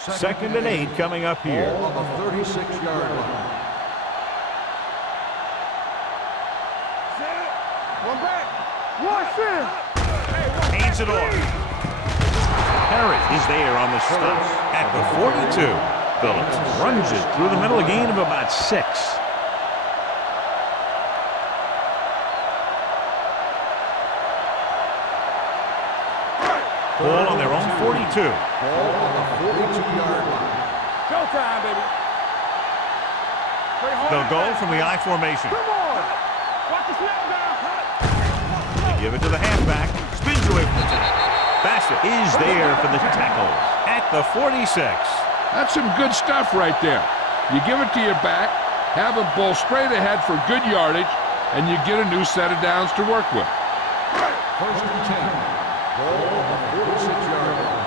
Second and 8 coming up here. Ball on the 36-yard line. One back. One sin. Hands it off. Perry is there on the stop at the 42. Phillips runs it through the middle, a gain of about 6. Ball on their own 42. Ball on the 42-yard line. Showtime, baby. They'll go from the I formation. Come on. Watch the snap down. They give it to the halfback. Spins away from the tackle. Bassett is there for the tackle at the 46. That's some good stuff right there. You give it to your back, have him pull straight ahead for good yardage, and you get a new set of downs to work with. 1st and 10. Ball on the 46-yard line.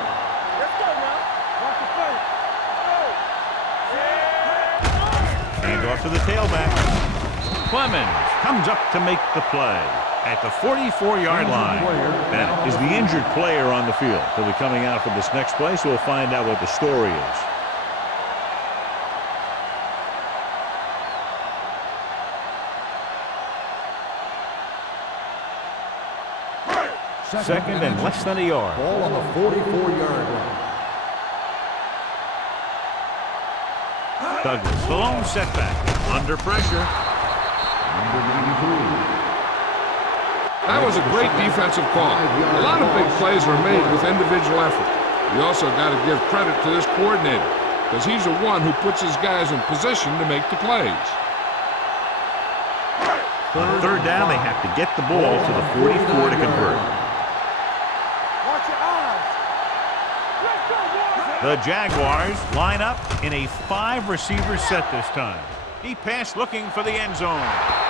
Let's go now. Watch the play. Hand off to the tailback. Clemens comes up to make the play at the 44-yard line. Bennett is the injured player on the field. He'll be coming out for this next play, so we'll find out what the story is. Second and less than a yard. Ball on the 44-yard line. Douglas, the lone setback, under pressure. Number 93. That was a great defensive call. A lot of big plays are made with individual effort. You also got to give credit to this coordinator, because he's the one who puts his guys in position to make the plays. On 3rd down, they have to get the ball to the 44 to convert. Watch your eyes. Let's go, boys. The Jaguars line up in a 5-receiver set this time. He passed looking for the end zone,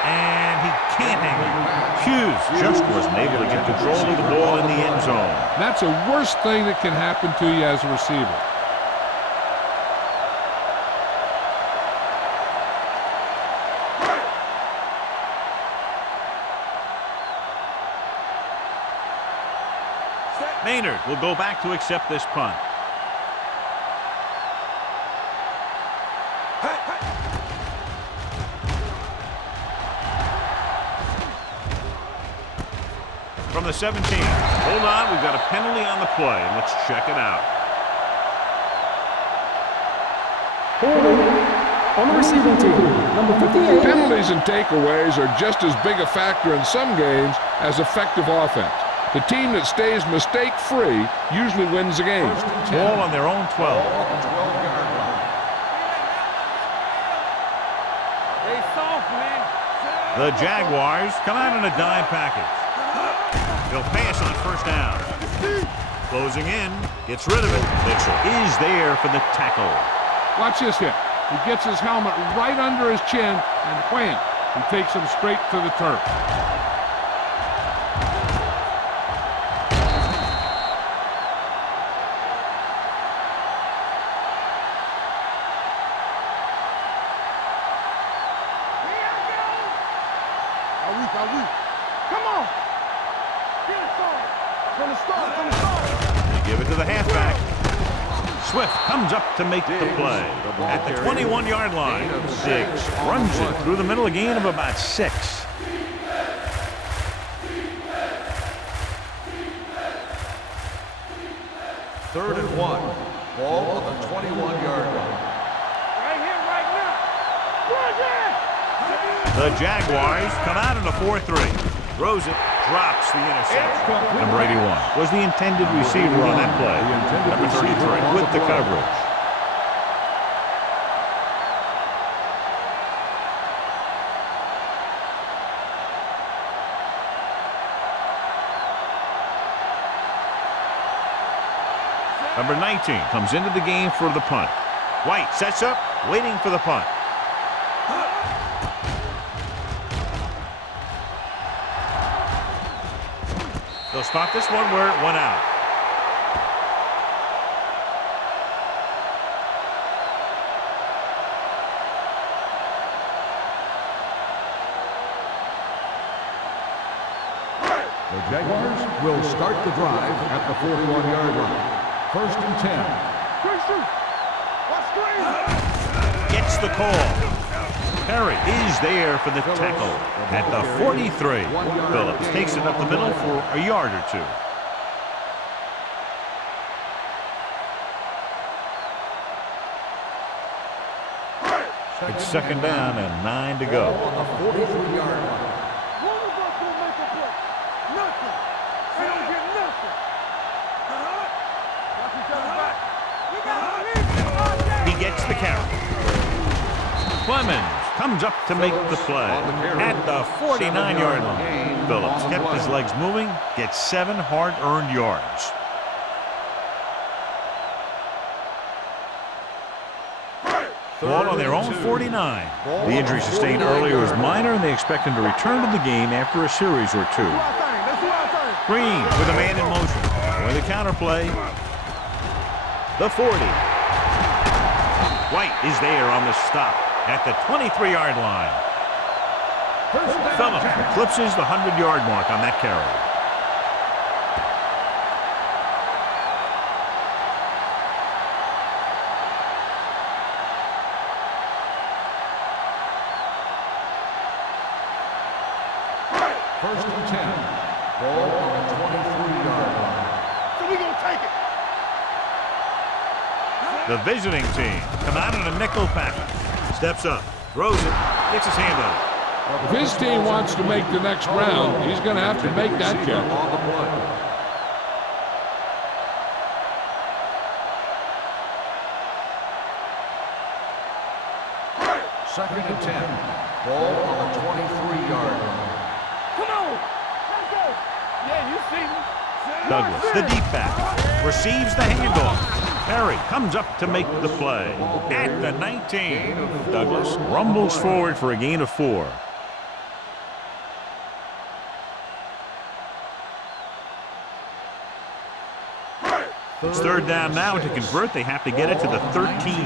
and he can't hang it. Hughes just wasn't able to get control of the ball in the end zone. That's the worst thing that can happen to you as a receiver. Maynard will go back to accept this punt. From the 17. Hold on, we've got a penalty on the play. Let's check it out. On the receiving team, number 58. Penalties and takeaways are just as big a factor in some games as effective offense. The team that stays mistake-free usually wins the game. Ball on their own 12. Ball on the 12-yard line. They soft, man. The Jaguars come out in a dime package. They'll pass on 1st down. Closing in, gets rid of it. Mitchell is there for the tackle. Watch this hit. He gets his helmet right under his chin, and wham, he takes him straight to the turf. Come on. Get it started. From the start. They give it to the halfback. Swift comes up to make the play at the 21-yard line. Diggs runs it through the middle, a gain of about 6. 3rd and 1. Ball on the 21-yard line. Right here, right now. Right there. The Jaguars come out in a 4-3. Throws it, drops the interception. Number 81 was the intended receiver on that play. Number 33 with the coverage. Number 19 comes into the game for the punt. White sets up, waiting for the punt. They'll spot this one where it went out. The Jaguars will start the drive at the 41-yard line. 1st and 10. Gets the call. Perry is there for the tackle at the 43. Phillips takes it up the middle for a yard or two. It's 2nd down and 9 to go. On the 43-yard line. One of us will make a play. Nothing. They don't get nothing. Watch each other back. You gotta believe it. He gets the carry. Clemens comes up to make the play at the 49-yard line. Phillips kept his legs moving, gets 7 hard-earned yards. Ball on their own 49. The injury sustained earlier was minor, and they expect him to return to the game after a series or two. Green with a man in motion. With a counterplay. The 40. White is there on the stop at the 23-yard line. Phillips eclipses the 100-yard mark on that carry. First and 10. Ball on the 23-yard line. So we gonna take it. The visiting team come out in a nickel package. Steps up, throws it, gets his hand on it. If his team wants to make the next round, he's going to have to make that catch. On the play. Second and 10. Ball on the 23-yard line. Come on. Let's go. Yeah, you see me. Douglas, the deep back, receives the handoff. Perry comes up to make the play at the 19. Douglas rumbles forward for a gain of 4. It's 3rd down now. To convert, they have to get it to the 13. Here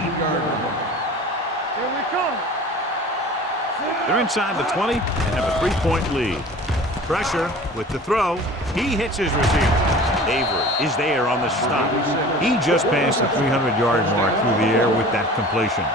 we come. They're inside the 20 and have a 3-point lead. Pressure with the throw. He hits his receiver. Avery is there on the stop. He just passed the 300-yard mark through the air with that completion.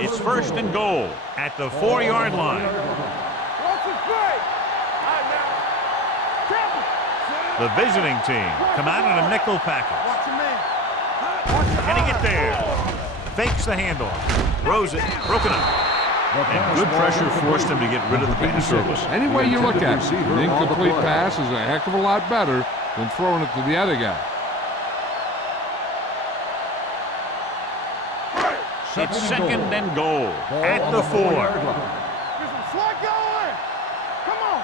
It's 1st and goal at the 4-yard line. Watch his play. All right, now. Careful. The visiting team come out in a nickel package. Watch your man. Can he get there? Fakes the handoff. Throws it. Broken up. And good pressure forced him to get rid of the pass service. Any way you look at it, an incomplete pass is a heck of a lot better than throwing it to the other guy. It's 2nd and goal at the 4. Get some slack going. Come on.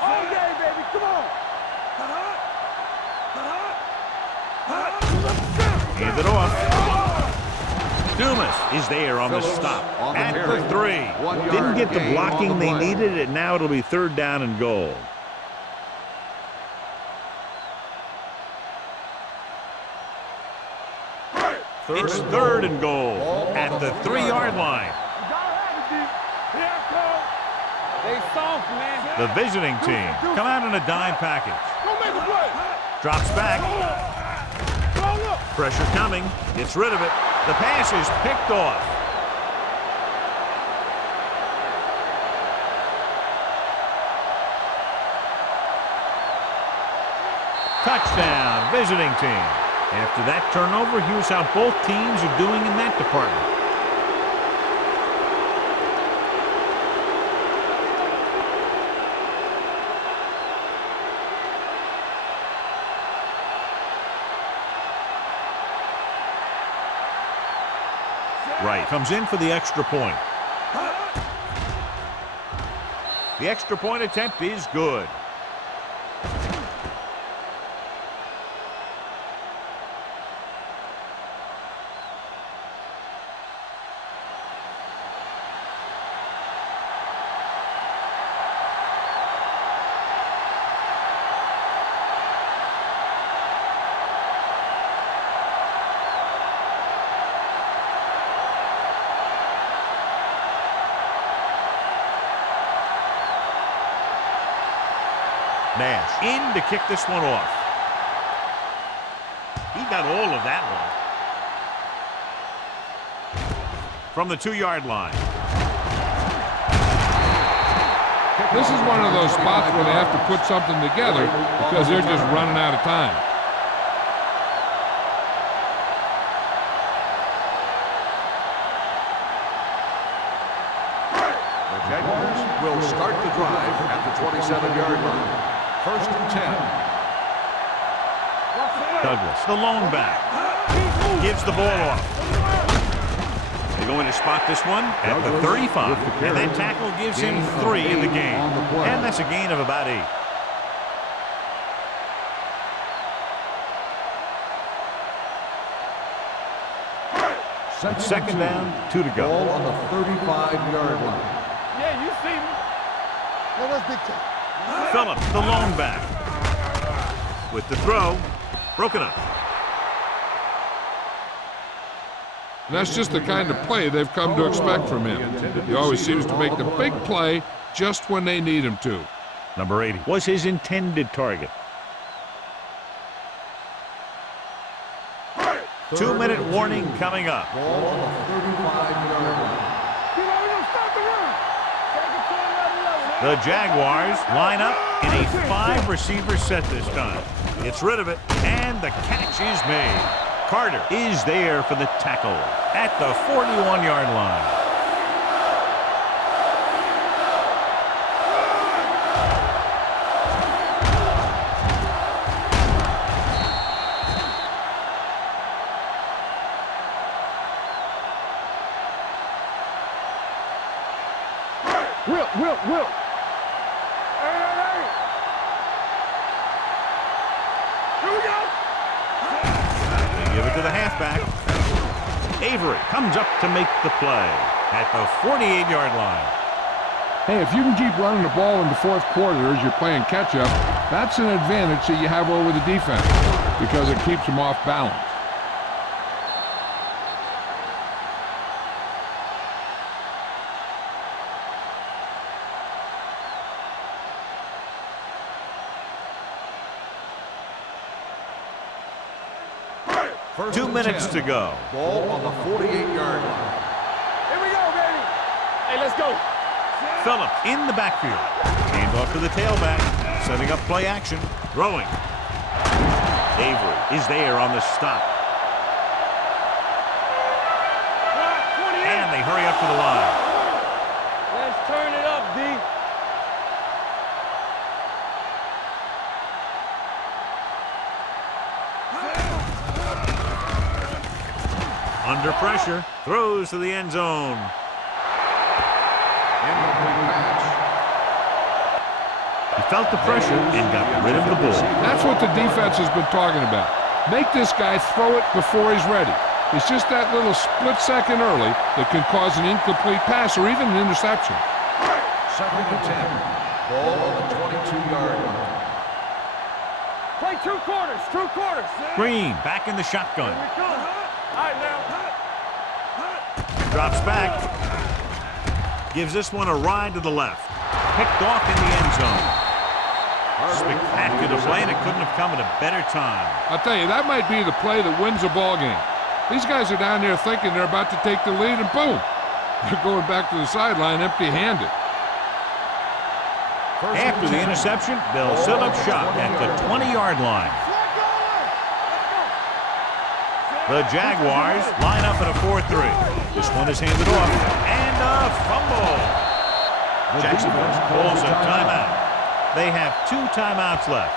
All day, baby. Come on. Hand it off. Dumas is there on the stop at the 3. Didn't get the blocking they needed, and now it'll be 3rd down and goal. It's 3rd and goal at the 3-yard line. They soft, man. The visiting team come out in a dime package. Go make a play. Drops back. Pressure coming. Gets rid of it. The pass is picked off. Touchdown, visiting team. After that turnover, here's how both teams are doing in that department. Right, comes in for the extra point. The extra point attempt is good. Nash in to kick this one off. He got all of that one. From the 2-yard line. This is one of those spots where they have to put something together because they're just running out of time. The Jaguars will start the drive at the 27-yard line. First and 10. Douglas, the lone back, gives the ball off. They're going to spot this one at the 35, and that tackle gives him 3 in the game. And that's a gain of about 8. Second down, 2 to go. Ball on the 35-yard line. Yeah, you see me. No, that's big time. Phillips, the lone back, with the throw, broken up. And that's just the kind of play they've come to expect from him. He always seems to make the big play just when they need him to. Number 80 was his intended target. 2-minute warning coming up. Ball on the 35-yard line. The Jaguars line up in a 5-receiver set this time. Gets rid of it, and the catch is made. Carter is there for the tackle at the 41-yard line. Will. Give it to the halfback. Avery comes up to make the play at the 48-yard line. Hey, if you can keep running the ball in the fourth quarter as you're playing catch-up, that's an advantage that you have over the defense because it keeps them off balance. First 2 and minutes 10. to go. Ball on the 48-yard line. Here we go, baby. Hey, let's go. Phillips in the backfield. Hand off to the tailback. Setting up play action. Throwing. Avery is there on the stop. And they hurry up to the line. Let's turn it up, D. Under pressure. Throws to the end zone. He felt the pressure and got rid of the ball. That's what the defense has been talking about. Make this guy throw it before he's ready. It's just that little split second early that can cause an incomplete pass or even an interception. Second and 10. Ball on the 22-yard line. Play 2 quarters. Green back in the shotgun. All right, now. Drops back. Gives this one a ride to the left. Picked off in the end zone. Spectacular play, and it couldn't have come at a better time. I'll tell you, that might be the play that wins a ball game. These guys are down there thinking they're about to take the lead, and boom, they're going back to the sideline empty-handed. After the interception, they'll set up shop at the 20-yard line. The Jaguars line up in a 4-3. This one is handed off, and a fumble. Jacksonville calls a timeout. They have 2 timeouts left.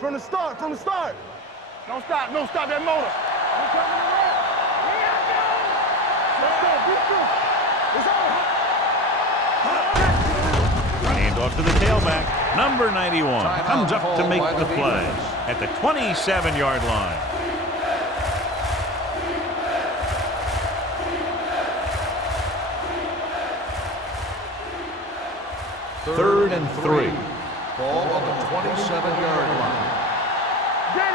From the start, from the start. Don't stop that motor. Let's go, beat through. It's over. Hand off to the tailback. Number 91 comes up to make the play at the 27-yard line. Third and 3. Ball on the 27-yard line. Danny.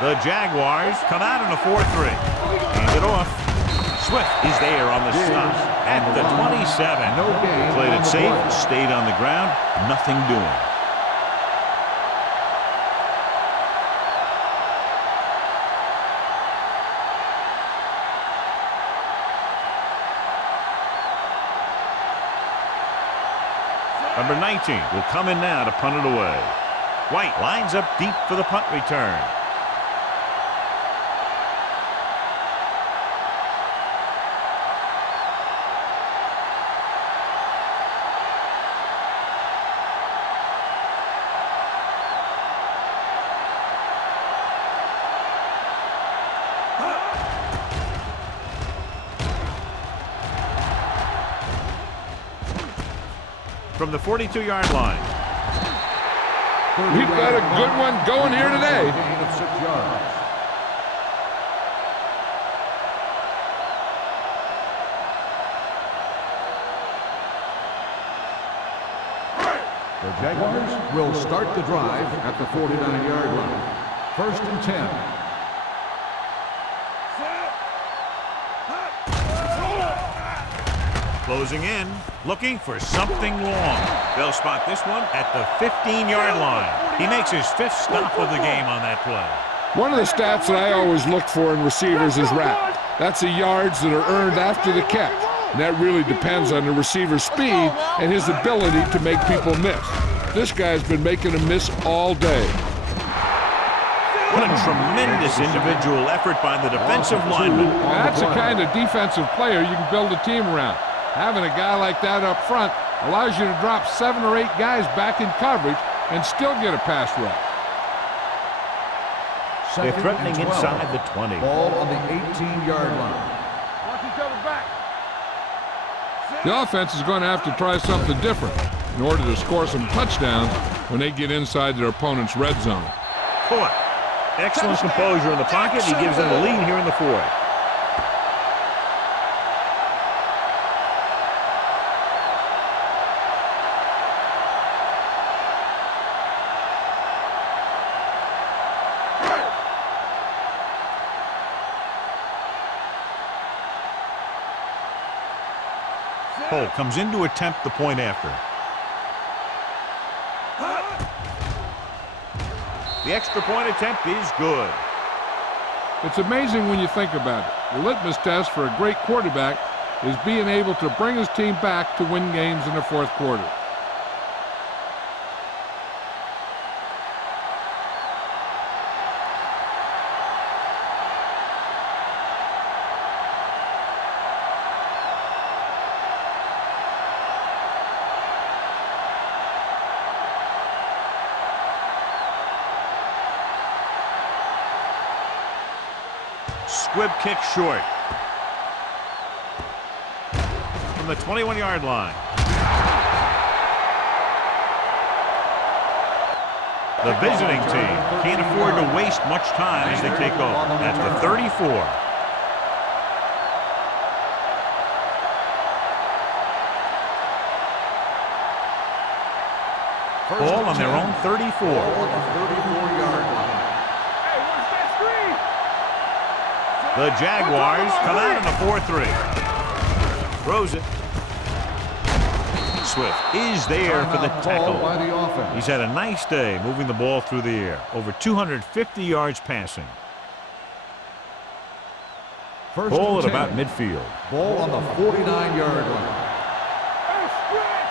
The Jaguars come out in a 4-3. Hand it off. Swift is there on the stop at the 27. No gain. Played it safe, stayed on the ground, nothing doing. Number 19 will come in now to punt it away. White lines up deep for the punt return. From the 42-yard line. We've got a good one going here today. Gain of 6 yards. The Jaguars will start the drive at the 49-yard line. 1st and 10. Closing in, looking for something long. They'll spot this one at the 15-yard line. He makes his 5th stop of the game on that play. One of the stats that I always look for in receivers is RAP. That's the yards that are earned after the catch. And that really depends on the receiver's speed and his ability to make people miss. This guy's been making them miss all day. What a tremendous individual effort by the defensive lineman. That's the kind of defensive player you can build a team around. Having a guy like that up front allows you to drop 7 or 8 guys back in coverage and still get a pass rush. They're threatening inside the 20. Ball on the 18-yard line. Watch each other back. The offense is going to have to try something different in order to score some touchdowns when they get inside their opponent's red zone. Caught. Excellent composure in the pocket. He gives them the lead here in the 4th. Cole comes in to attempt the point after. The extra point attempt is good. It's amazing when you think about it. The litmus test for a great quarterback is being able to bring his team back to win games in the 4th quarter. Squib kick short. From the 21-yard line. The visiting team can't afford to waste much time as they take over. That's the 34. Ball on their own 34. Ball on the 34-yard line. Hey, watch that screen. The Jaguars come out in a 4-3. Throws it. Swift is there for the Timeout tackle. called by the offense. He's had a nice day moving the ball through the air. Over 250 yards passing. First Ball and at 10. about midfield. Ball on the 49-yard line. Hey, stretch.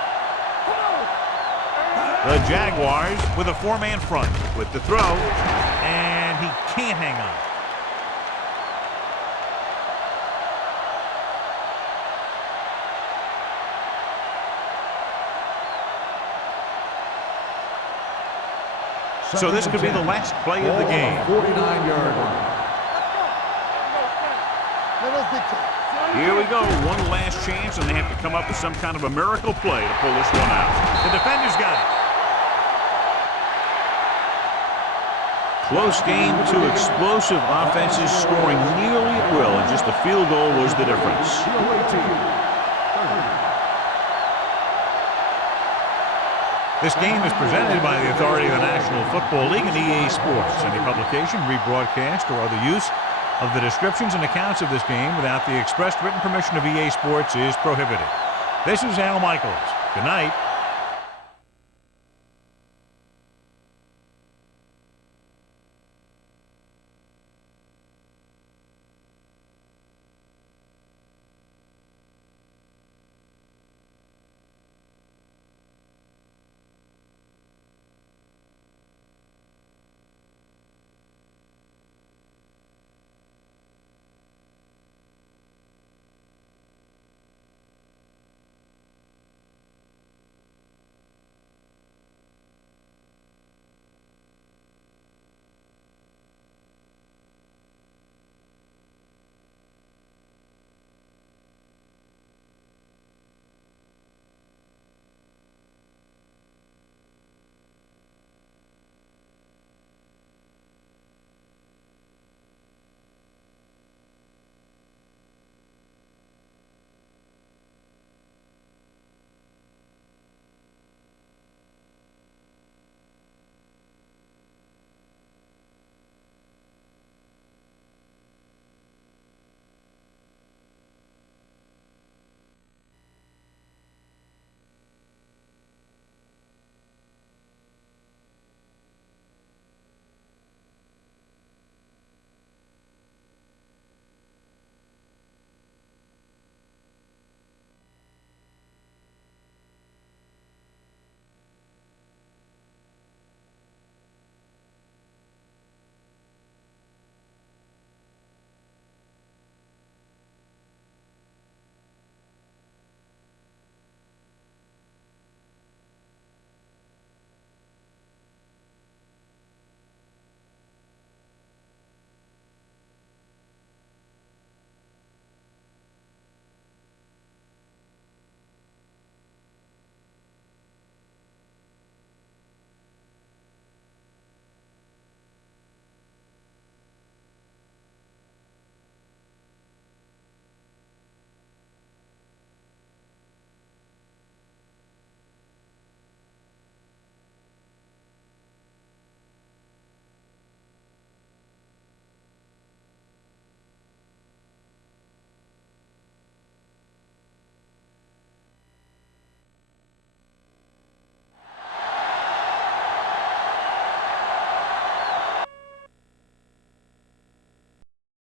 Come on. The Jaguars with a four-man front with the throw, and he can't hang on. So this could be the last play of the game. 49-yard line. Let us dictate. Here we go, one last chance, and they have to come up with some kind of a miracle play to pull this one out. The defender's got it. Close game, two explosive offenses scoring nearly at will, and just a field goal was the difference. This game is presented by the authority of the National Football League and EA Sports. Any publication, rebroadcast, or other use of the descriptions and accounts of this game without the expressed written permission of EA Sports is prohibited. This is Al Michaels. Good night.